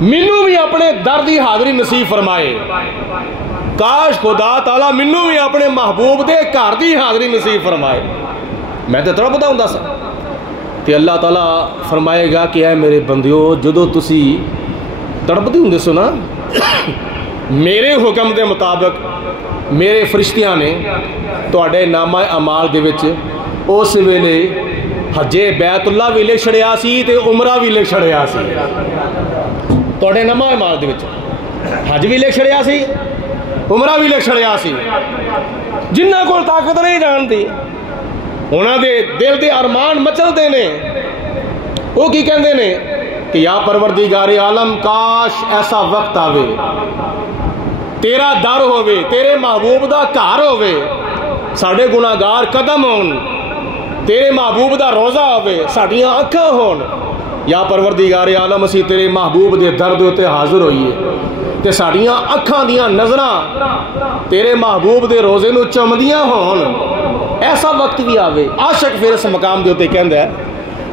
مینوں بھی اپنے در دی حاضری نصیب فرمائے، کاش خدا تعالیٰ مینوں بھی اپنے محبوب دے گھر دی حاضری نصیب فرمائے۔ میں تے تڑپدا ہوندا سا تے اللہ تعالیٰ فرمائے گا کہ اے میرے بندیو جدو تسی تڑپدے ہوندے سو نا میرے حکم دے مطابق میرے فرشتیاں نے تواڈے نامہ اعمال دے وچ اس ویلے حجے بیت اللہ بھی لکھ چھڑیا سی تے عمرہ بھی لکھ چھڑیا سی، تواڈے نامہ اعمال دے وچ حج بھی لکھ چھڑیا سی، عمرہ بھی لکھ چھڑیا سی۔ جنہاں کول طاقت نہیں جاندی انہاں دے دل دے ارمان مچلدے نے، وہ کی کہندے نے کہ یا پروردگار عالم کاش ایسا وقت آوے تیرا در ہووے، تیرے محبوب دا گھر ہووے، ساڈے گناہگار قدم ہون، تیرے محبوب دا روزہ ہووے، ساڈیاں اکھاں ہون، یا پروردگار عالم اسی تیرے محبوب دے در دے تے حاضر ہوئیے تے ساڈیاں اکھاں دیاں نظراں تیرے محبوب دے روزے نو چمدیاں ہون۔ ایسا وقت بھی آوے، عاشق پھر اس مقام دے ہوتے کہندہ ہے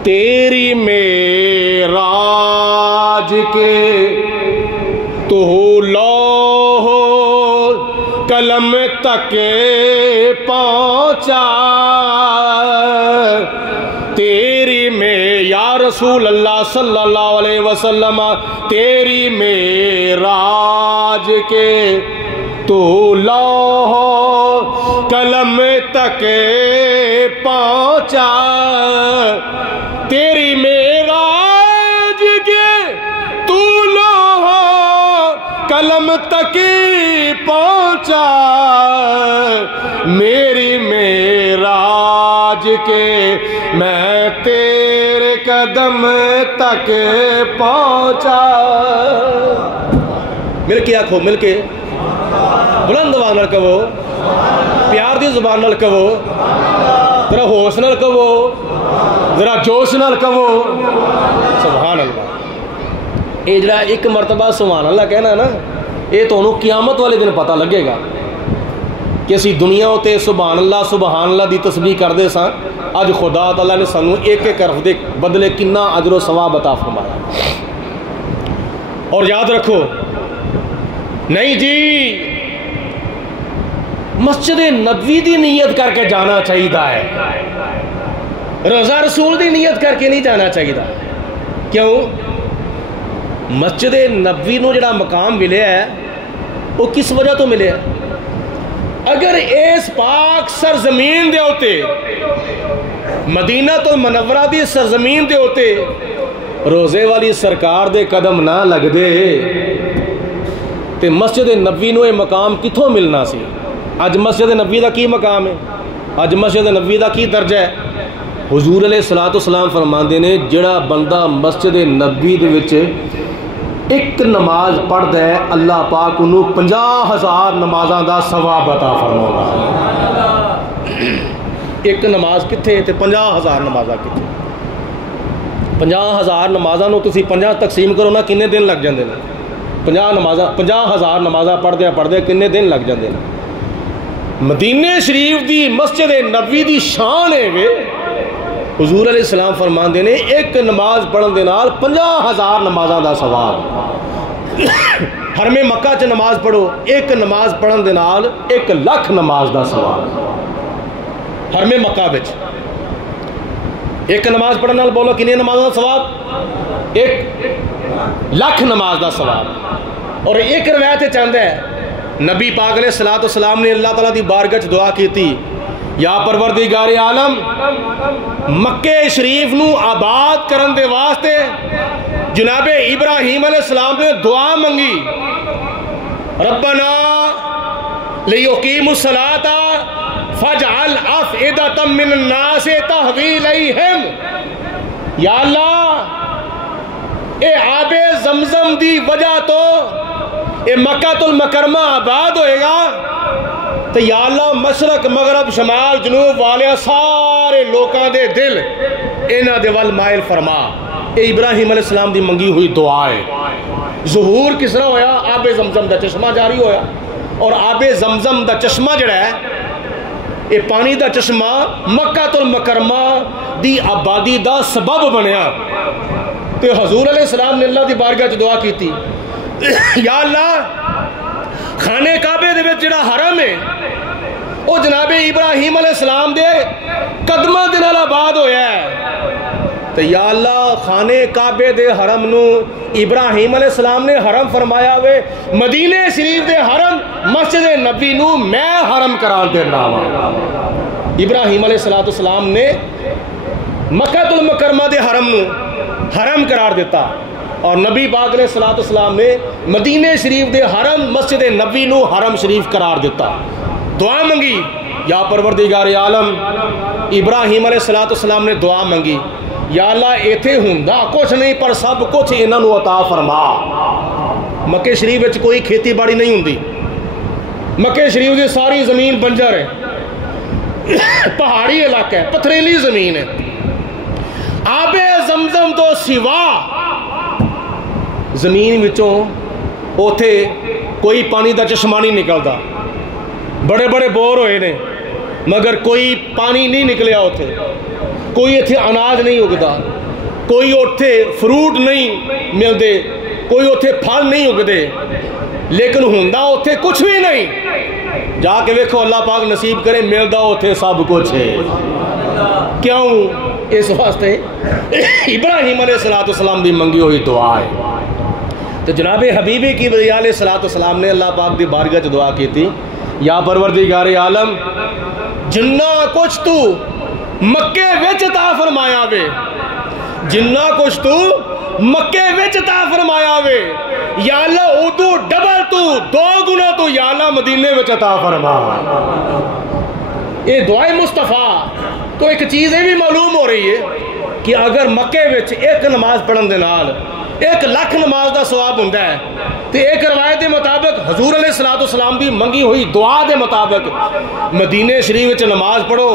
تیری معراج کے تو لوح قلم تک پہنچا، تیری میں یا رسول اللہ صلی اللہ علیہ وسلم تیری معراج کے تو لوح قلم تک پہنچا، تیری معراج کے تو لوح قلم تک پہنچا، میری معراج کے میں تیرے قدم تک پہنچا۔ مل کے آنکھو، مل کے بلند آواز نال کہو، پیار دی زبان نال کہو، ذرا ہوش نال کہو، ذرا جوش نال کہو سبحان اللہ۔ یہ جڑا ایک مرتبہ سبحان اللہ کہنا نا یہ تانوں قیامت والے دن پتہ لگے گا کہ اسی دنیا تے سبحان اللہ دی تسبیح کردے ساں، اج خدا تعالیٰ نے سانوں ایک ایک حرف دے بدلے کنا اجر و ثواب عطا فرمایا۔ اور یاد رکھو نہیں جی مسجد نبوی دی نیت کر کے جانا چاہیے ہے، روزہ رسول دی نیت کر کے نہیں جانا چاہیے۔ کیوں؟ مسجد نبوی نو جڑا مقام ملے ہے وہ کس وجہ تو ملے ہے؟ اگر اس پاک سرزمین دے ہوتے مدینہ تو منورہ دی سرزمین دے ہوتے، روزے والی سرکار دے قدم نہ لگ دے تو مسجد نبوی نو یہ مقام کتوں ملنا سی؟ اج مسجد نبوی دا کی مقام ہے؟ اج مسجد نبوی دا کی درجہ ہے؟ حضور علیہ الصلوۃ والسلام فرماندے نے جڑا بندہ مسجد نبوی دے وچ ایک نماز پڑھدا ہے اللہ پاک انہوں 50,000 نمازاں دا ثواب عطا فرماؤں گا۔ ایک نماز کتھے تے 50,000 نمازاں کتھے؟ 50,000 نمازاں نو تسی 50 تقسیم کرو نا کنے دن لگ جاندے نے؟ 50,000 نمازاں پڑھدے کنے دن لگ جاندے نے؟ مدینے شریف دی مسجد نبوی دی شان ہے وے، حضور علیہ السلام فرماندے نے ایک نماز پڑھن دے نال 50,000 نمازاں دا ثواب۔ حرم مکہ چ نماز پڑھو، ایک نماز پڑھن دے نال 1,00,000 نماز دا ثواب۔ حرم مکہ وچ ایک نماز پڑھن نال بولو کنی نمازاں دا ثواب؟ 1,00,000 نماز دا ثواب۔ اور ایک روایت چاہتا ہے نبی پاک علیہ الصلوۃ والسلام نے اللہ تعالیٰ دی بارگاہ چ دعا کیتی، یا پروردگار عالم مکے شریف نو آباد کرن دے واسطے جناب ابراہیم علیہ السلام نے دعا منگی، ربنا لیقیموا الصلاۃ فاجعل افئدۃ من الناس تہوی الیہم۔ یا اللہ اے آب زمزم دی وجہ تو اے مکہ المکرمہ آباد ہوئے گا، تو یا اللہ مشرق مغرب شمال جنوب والے سارے لوکاں دے دل انہاں دے ول مائل فرما۔ اے ابراہیم علیہ السلام دی منگی ہوئی دعا ہے۔ ظہور کس طرح ہویا؟ آب زمزم دا چشمہ جاری ہویا، اور آب زمزم دا چشمہ جڑا ہے اے پانی دا چشمہ مکہ المکرمہ دی آبادی دا سبب بنیا۔ تو حضور علیہ السلام نے اللہ دی بارگاہ چ دعا کیتی، یا اللہ خانے کعبے دے وچ جڑا حرم ہے وہ جناب ابراہیم علیہ السلام دے قدمہ دے نال آباد ہویا ہے، تو یا اللہ خانے کعبے دے حرم نو ابراہیم علیہ السلام نے حرم فرمایا ہوئے، مدینے شریف دے حرم مسجد نبی نو میں حرم قرار دینا وا۔ ابراہیم علیہ السلام نے مکہ المکرمہ دے حرم نو حرم قرار دیتا، اور نبی پاک علیہ السلام نے مدینے شریف دے حرم مسجد نبی نو حرم شریف قرار دیتا۔ دعا منگی، یا پروردگار عالم ابراہیم علیہ السلام نے دعا منگی، یا اللہ ایتھے ہوندا کچھ نہیں پر سب کچھ انہاں نو عطا فرما۔ مکے شریف وچ کوئی کھیتی باڑی نہیں ہوندی، مکے شریف دی ساری زمین بنجر ہے، پہاڑی علاقہ ہے، پتھریلی زمین ہے۔ آب زمزم تو سوا زمین وچوں اوتھے کوئی پانی دا چشمہ نہیں نکلدا، بڑے بڑے بور ہوئے نے مگر کوئی پانی نہیں نکلیا اوتھے، کوئی ایتھے اناج نہیں اگدا، کوئی اوتھے فروٹ نہیں ملدے، کوئی اوتھے پھل نہیں اگدے، لیکن ہوندا اوتھے کچھ بھی نہیں۔ جا کے ویکھو اللہ پاک نصیب کرے ملدا اوتھے سب کچھ ہے۔ کیوں؟ اس واسطے ابراہیم علیہ السلام دی منگی ہوئی دعا ہے۔ تو جناب حبیبی کی علیہ السلام نے اللہ پاک دی بارگاہ چ دعا کی تھی، یا پروردگار عالم جنہ کچھ تو مکے وچ عطا فرمایا وے، جنہ کچھ تو مکے وچ عطا فرمایا وے، یا اللہ ادو ڈبل تو 2 گنا تو یا اللہ مدینے وچ عطا فرما۔ یہ دعائے مصطفیٰ تو ایک چیز یہ بھی معلوم ہو رہی ہے کہ اگر مکے وچ ایک نماز پڑھن دے نال 1,00,000 نماز دا ثواب ہوندا ہے، تو ایک روایت دے مطابق حضور علیہ السلام دی منگی ہوئی دعا دے مطابق مدینے شریف وچ نماز پڑھو،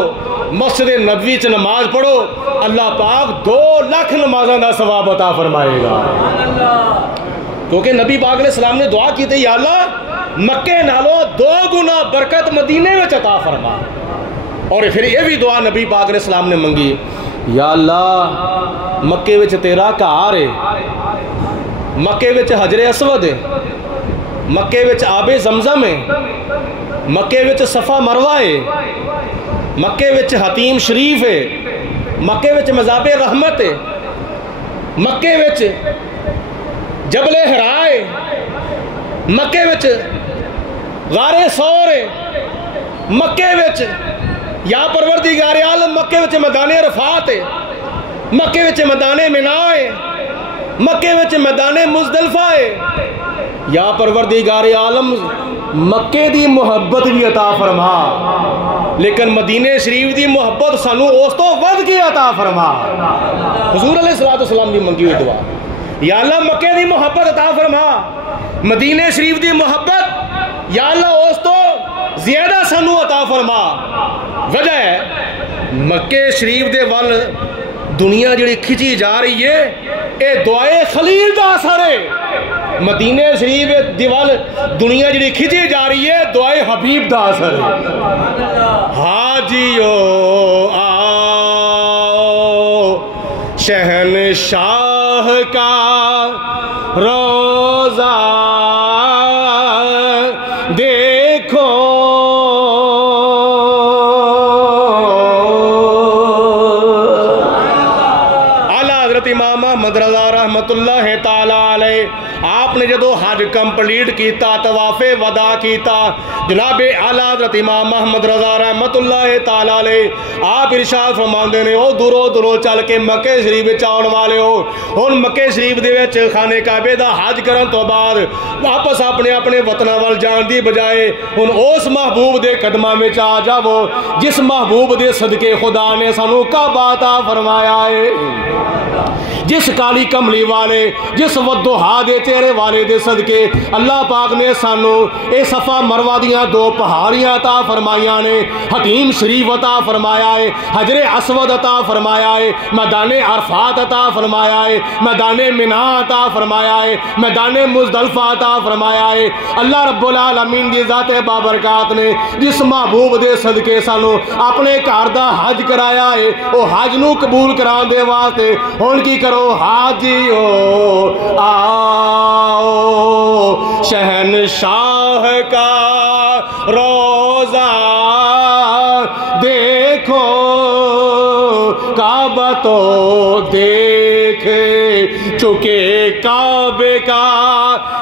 مسجد نبوی وچ نماز پڑھو، اللہ پاک 2,00,000 نمازاں دا ثواب عطا فرمائے گا۔ کیونکہ نبی پاک علیہ السلام نے دعا کی تھی، یا اللہ مکے نالوں 2 گنا برکت مدینے وچ عطا فرما۔ اور پھر یہ بھی دعا نبی پاک علیہ السلام نے منگی، یا اللہ مکے وچ تیرا گھر ہے، مکے وچ حجر اسود ہے، مکے وچ آب زمزم ہے، مکے وچ صفا مروہ ہے، مکے وچ حتیم شریف ہے، مکے وچ مذاب رحمت ہے، مکے وچ جبل حرا ہے، مکے وچ غار ثور ہے، مکے وچ یا پروردگار عالم مکے وچ میدان عرفات ہے، مکے وچ میدان منا ہے، مکے وچ میدان مزدلفہ ہے، یا پروردگار عالم مکے دی محبت بھی عطا فرما، لیکن مدینے شریف دی محبت سانو اس تو ود کے عطا فرما۔ حضور علیہ الصلوۃ والسلام دی منگی ہوئی دعا، یا اللہ مکے دی محبت عطا فرما، مدینے شریف دی محبت یا اللہ اس تو زیادہ سانو عطا فرما۔ وجہ ہے مکے شریف دے ول دنیا جڑی کھچی جا رہی ہے اے دعائے خلیل دا اثر ہے، مدینے شریف دی ول دنیا جڑی کھچی جا رہی ہے دعائے حبیب دا اثر ہے۔ حاجیو آؤ شہنشاہ کا روزہ دیکھو، امام محمد رضا رحمت اللہ تعالیٰ علیہ آپ نے جدو حج کمپلیٹ کیتا طواف ودا کیتا، جناب اعلیٰ حضرت امام محمد رضا رحمت اللہ تعالیٰ علیہ آپ ارشاد فرماندے نے او دورو دورو چل کے مکے شریف وچ آن والے ہو، ہن مکے شریف دے وچ خانے کعبے دا حج کرن تو بعد واپس اپنے اپنے وطناں ول جان دی بجائے ہن اس محبوب دے قدماں وچ آ جاؤ جس محبوب دے صدقے خدا نے سانو کعبہ عطا فرمایا ہے، جس کالی کملی والے جس ودوہا دے چہرے والے دے صدقے اللہ پاک نے سانو اے صفا مروہ دیاں دو پہاڑیاں عطا فرمائیاں نے، حتیم شریف عطا فرمایا ہے، حجر اسود عطا فرمایا ہے، میدان عرفات عطا فرمایا ہے، میدان منی عطا فرمایا ہے، میدان مزدلفہ عطا فرمایا ہے۔ اللہ رب العالمین دی ذات بابرکات نے جس محبوب دے صدقے سانو اپنے گھر دا حج کرایا ہے او حج نو قبول کران دے واسطے ہن کی کرو، حاجیو آؤ شہنشاہ کا روزہ دیکھو، کعبہ تو دیکھے چکے کعبے کا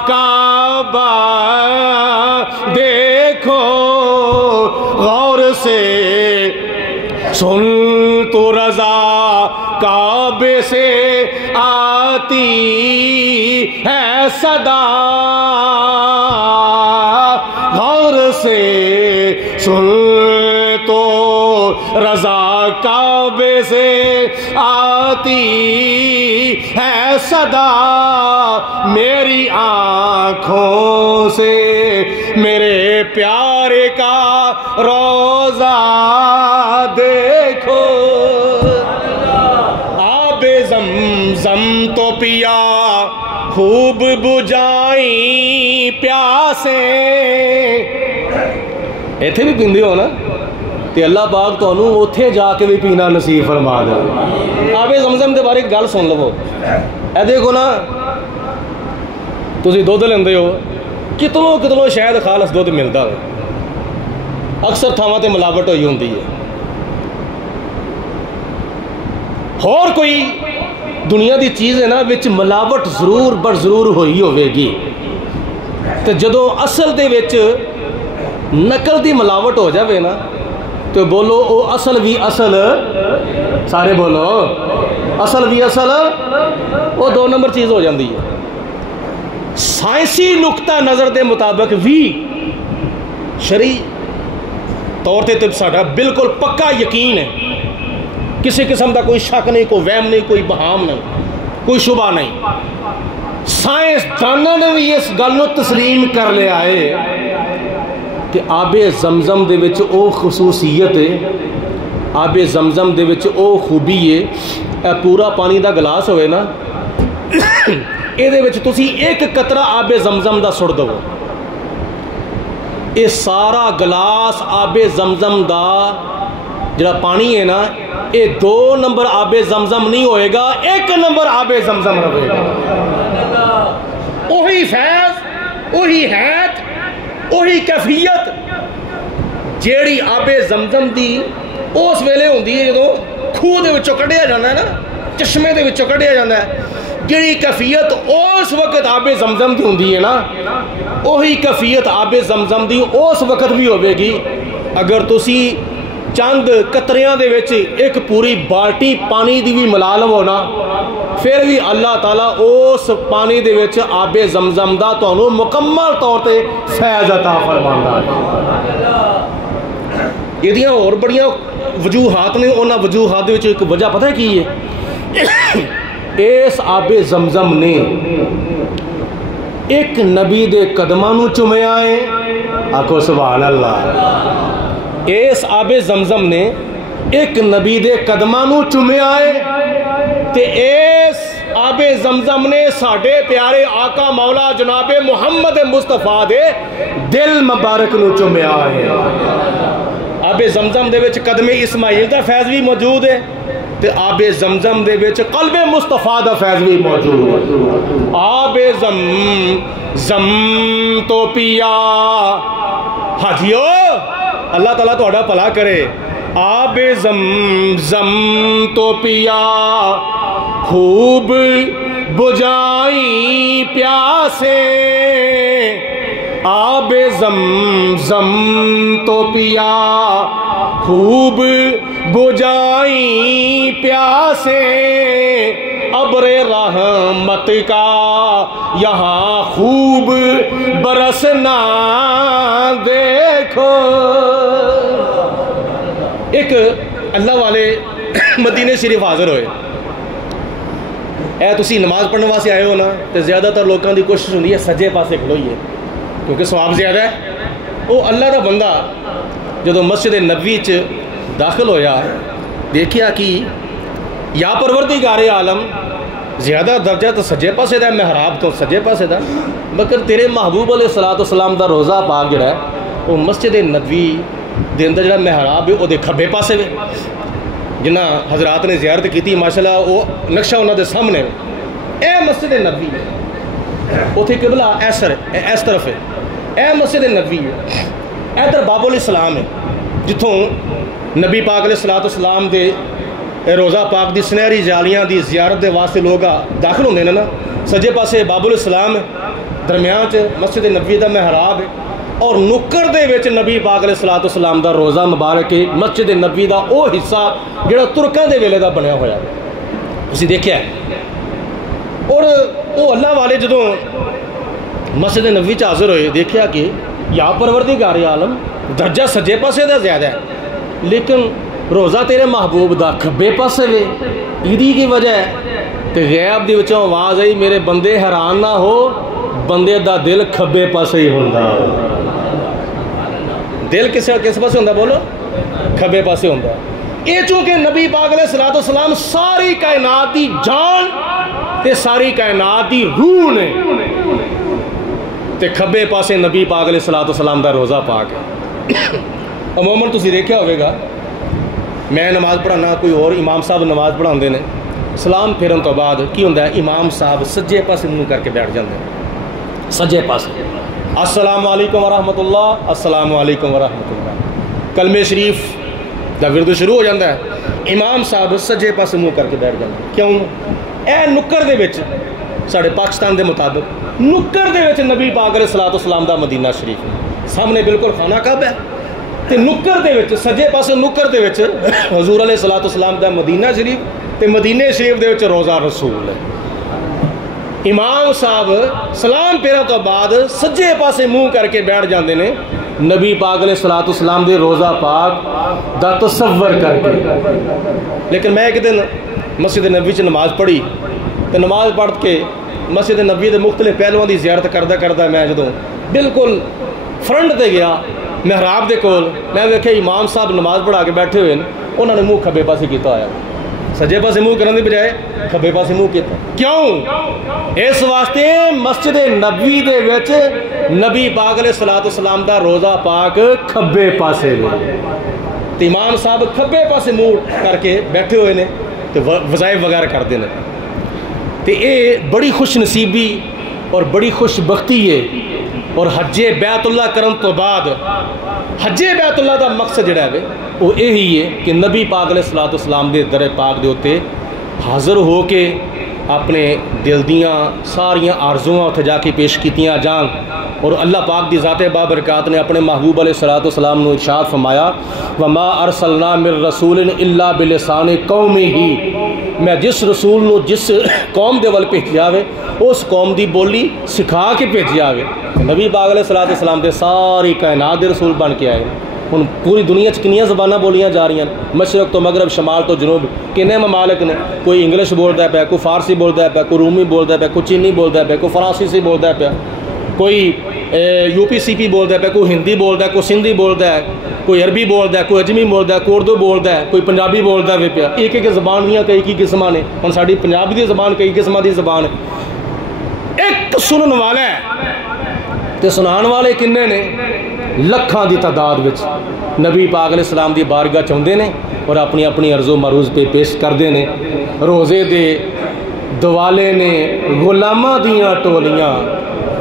کعبہ دیکھو، غور سے سن تو رضا کعبے سے آتی ہے صدا، غور سے سن تو رضا کعبے سے آتی ہے صدا، میری آنکھوں سے میرے پیارے کا روزہ دیکھو، آب زمزم تو پیا خوب بجائیں پیاسے، ایتھے بھی پیندے ہو نا تے اللہ پاک تانوں اوتھے جا کے بھی پینا نصیب فرما دے۔ آب زمزم دے بارے گل سن لو، اے دیکھو نا تسی دودھ لیندے ہو کتنوں شاید خالص دودھ ملتا ہے، اکثر تھاواں تے ملاوٹ ہوئی ہوندی ہے، اور کوئی دنیا دی چیز ہے نا وچ ملاوٹ ضرور بر ضرور ہوئی ہوئے گی، تے جدو اصل دے وچ نقل دی ملاوٹ ہو جاوے نا تو بولو او اصل بھی اصل، سارے بولو اصل بھی اصل، وہ دو نمبر چیز ہو جاندی ہے۔ سائنسی نقطہ نظر دے مطابق بھی شرعی طور تے ساڈا بالکل پکا یقین ہے، کسی قسم دا کوئی شک نہیں، کوئی وہم نہیں، کوئی بہام نہیں، کوئی شبہ نہیں، سائنس دانوں نے بھی اس گل نو تسلیم کر لیا ہے کہ آب زمزم دے وچ او خصوصیت ہے، آب زمزم دے وچ او خوبی ہے، اے پورا پانی دا گلاس ہوئے نا اے دے وچ تسی ایک قطرہ آب زمزم دا سڑ دو، اے سارا گلاس آب زمزم دا جڑا پانی ہے نا اے 2 نمبر آب زمزم نہیں ہوئے گا، 1 نمبر آب زمزم رہے گا۔ وہی فیض، وہی حیات، وہی کیفیت جیڑی آب زمزم دی اس ویلے ہوندی ہے جدوں کھوہ دے وچوں کڈیا جاندا ہے نا، چشمے دے وچوں کڈیا جاندا ہے، جیڑی کیفیت اس وقت آب زمزم دی ہوندی ہے نا وہی کیفیت آب زمزم دی اس وقت بھی ہوے گی اگر تسی چند قطریاں دے وچ ایک پوری بالٹی پانی دی بھی ملا لو نا پھر بھی اللہ تعالیٰ اس پانی دے وچ آب زمزم دا تانوں مکمل طور تے فیض عطا فرماندا ہے۔ یہ اور بڑیاں وجوہات نے، انہاں وجوہات دے وچ ایک وجہ پتہ ہے کی ہے؟ اس آب زمزم نے ایک نبی دے قدماں نوں چومیا ہے، آکھو سبحان اللہ۔ اس آب زمزم نے ایک نبی دے قدماں نوں چومیا ہے تے اس آب زمزم نے ساڈے پیارے آقا مولا جناب محمد مصطفیٰ دے دل مبارک نوں چومیا ہے۔ آب زمزم دے وچ قدم اسماعیل دا فیض بھی موجود ہے تے آب زمزم دے وچ قلب مصطفیٰ دا فیض بھی موجود ہے۔ آب زمزم تو پیا حاجیو، اللہ تعالیٰ تہاڈا بھلا کرے، آب زمزم تو پیا خوب بجائی پیاسے، آب زمزم تو پیا خوب بجائی پیاسے، ابر رحمت کا یہاں خوب برسنا دیکھو۔ ایک اللہ والے مدینے شریف حاضر ہوئے، اے تسی نماز پڑھنے واسطے آئے ہو نا تو زیادہ تر لوگوں کی کوشش ہوتی ہے سجے پاسے کھلوئیے کیونکہ ثواب زیادہ ہے۔ وہ اللہ دا بندہ جدو مسجد نبوی چ داخل ہویا دیکھیا کہ یا پروردگار عالم زیادہ درجہ تو سجے پاسے دا، محراب تو سجے پاسے دا، مگر تیرے محبوب علیہ الصلوۃ والسلام دا روزہ پاک جڑا ہے وہ مسجد نبوی دے اندر جڑا محراب ہے وہ دے کھبے پاسے وے۔ جنہ حضرات نے زیارت کی ماشاءاللہ وہ نقشہ انہوں دے سامنے اے مسجد نبوی ہے، اتھے قبلہ اس طرف ہے، اے مسجد نبوی ہے، ادھر باب الاسلام ہے جتوں نبی پاک علیہ الصلوۃ والسلام دے روزہ پاک دی سنہری جالیاں دی زیارت دے واسطے لوگ داخل ہوندے نے نا۔ سجے پاسے باب الاسلام ہے، درمیان چ مسجد نبوی دا محراب ہے اور نکر دے وچ نبی پاک علیہ الصلوۃ والسلام دا روزہ مبارک ہے، مسجد نبوی دا او حصہ جڑا ترکاں دے ویلے دا بنیا ہویا ہے، تسی دیکھیا ہے۔ اور وہ اللہ والے جدوں مسجد نبوی چ حاضر ہوئے دیکھیا کہ یا پروردگار عالم درجہ سجے پاسے دا زیادہ ہے لیکن روزہ تیرے محبوب دا کھبے پاسے وے، ایدی کی وجہ ہے کہ غیب دی وچوں آواز آئی میرے بندے حیران نہ ہو، بندے دا دل کھبے پاسے ہی ہوندا۔ دل کس پاسے ہوندا بولو؟ کھبے پاسے ہوندا۔ یہ چونکہ نبی پاک علیہ الصلوۃ والسلام ساری کائنات دی جان تے ساری کائنات دی روح نے تے کھبے پاسے نبی پاک علیہ الصلوۃ والسلام دا روزہ پاک ہے۔ عموماً تسی دیکھیا ہوئے گا میں نماز پڑھانا کوئی اور امام صاحب نماز پڑھاندے نے، سلام پھیرن تو بعد کی ہوندا ہے امام صاحب سجے پاسے منہ کر کے بیٹھ جاندے ہیں، سجے پاسے السلام علیکم ورحمۃ اللہ، السلام علیکم ورحمۃ اللہ، کلمے شریف دا ورد شروع ہو جاتا ہے، امام صاحب سجے پاسے منہ کر کے بیٹھ جاندے ہیں۔ کیوں؟ اے نکر دے وچ ساڑھے پاکستان دے مطابق نکر دے وچ نبی پاک علیہ الصلوۃ والسلام دا مدینہ شریف ہے، سامنے بالکل خانہ کعبہ ہے تے نکر دے وچ سجے پاسے نکر دے وچ حضور علیہ الصلوۃ والسلام دا مدینہ شریف تے مدینے شریف دے وچ روزہ رسول ہے۔ امام صاحب سلام پھیرن تو بعد سجے پاسے منہ کر کے بیٹھ جاندے نے، نبی پاک علیہ الصلوۃ والسلام دے روزہ پاک دا تصور کر کے۔ لیکن میں ایک دن مسجد نبوی چ نماز پڑھی تے نماز پڑھ کے مسجد نبوی دے مختلف پہلوؤں دی زیارت کردہ میں جدوں بالکل فرنٹ تے گیا محراب دے کول، میں ویکھیا امام صاحب نماز پڑھا کے بیٹھے ہوئے انہوں نے منہ کھبے پاسے کیتا ہوا، سجے پاسے منہ کرنے دی بجائے کھبے پاسے منہ کیتا۔ کیوں؟ اس واسطے مسجد نبوی دے وچ نبی پاک علیہ الصلوۃ والسلام دا روزہ پاک کھبے پاسے وے تے امام صاحب کھبے پاسے منہ کر کے بیٹھے ہوئے نے تے وظائف وغیرہ کرتے ہیں تے اے بڑی خوش نصیبی اور بڑی خوش بختی ہے۔ اور حج بیت اللہ کرن تو بعد حج بیت اللہ دا مقصد جڑا ہے وہ یہی ہے کہ نبی پاک علیہ الصلوۃ والسلام دے در پاک دے اوتے حاضر ہو کے اپنے دل دیاں ساریاں آرزواں اتھے جا کے پیش کیتیاں جان، اور اللہ پاک دی ذات بابرکات نے اپنے محبوب علیہ الصلوۃ والسلام نو ارشاد فرمایا وما ارسلنا من رسول الا بلسان قومه، میں جس رسول نو جس قوم دے ول بھیجیا وے اس قوم دی بولی سکھا کے بھیجیا وے۔ نبی پاک علیہ الصلوۃ والسلام دے ساری کائنات دے رسول بن کے آئے۔ ہن پوری دنیا کنیاں زباناں بولیاں جا رہی ہیں، مشرق تو مغرب، شمال تو جنوب، کنے ممالک نے، کوئی انگلش بولتا ہے پیا، کوئی فارسی بولتا ہے پیا، کوئی رومی بولتا ہے پیا، کوئی چینی بولتا ہے پیا، کوئی فرانسیسی بولتا ہے پیا، کوئی یو پی سی پی بولتا ہے پیا، کوئی ہندی بولتا ہے، کوئی سندھی بولتا ہے، کوئی عربی بولتا ہے، کوئی اجمی بولتا ہے، کوئی اردو بولتا ہے، کوئی پنجابی بولتا ہے پیا۔ ایک ایک زبان دیاں کئی قسماں نے، ہن ساڈی پنجاب دی زبان کئی قسماں دی زبان ہے۔ ایک سنن والا ہے تے سنان والے کنے نے؟ لکھاں دی تعداد وچ نبی پاک علیہ السلام دی بارگاہ چاہندے نے اور اپنی اپنی عرض و معروض پہ پیش کردے نے۔ روزے دے دوالے نے غلاماں دیاں ٹولیاں،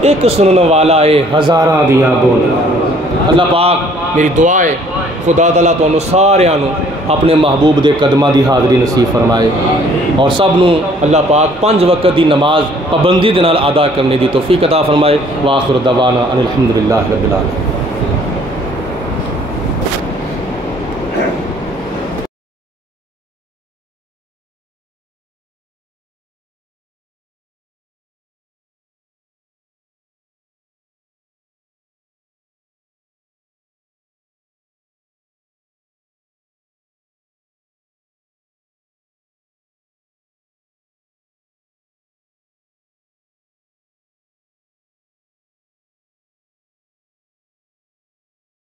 ایک سنن والا اے ہزاراں دیاں بولیاں۔ اللہ پاک میری دعا ہے خدا تعالیٰ تانوں ساریاں نو اپنے محبوب دے قدماں دی حاضری نصیب فرمائے، اور سب نو اللہ پاک 5 وقت دی نماز پابندی دے نال ادا کرنے دی توفیق عطا فرمائے۔ وآخر دعوانا ان الحمدللہ رب العالمین۔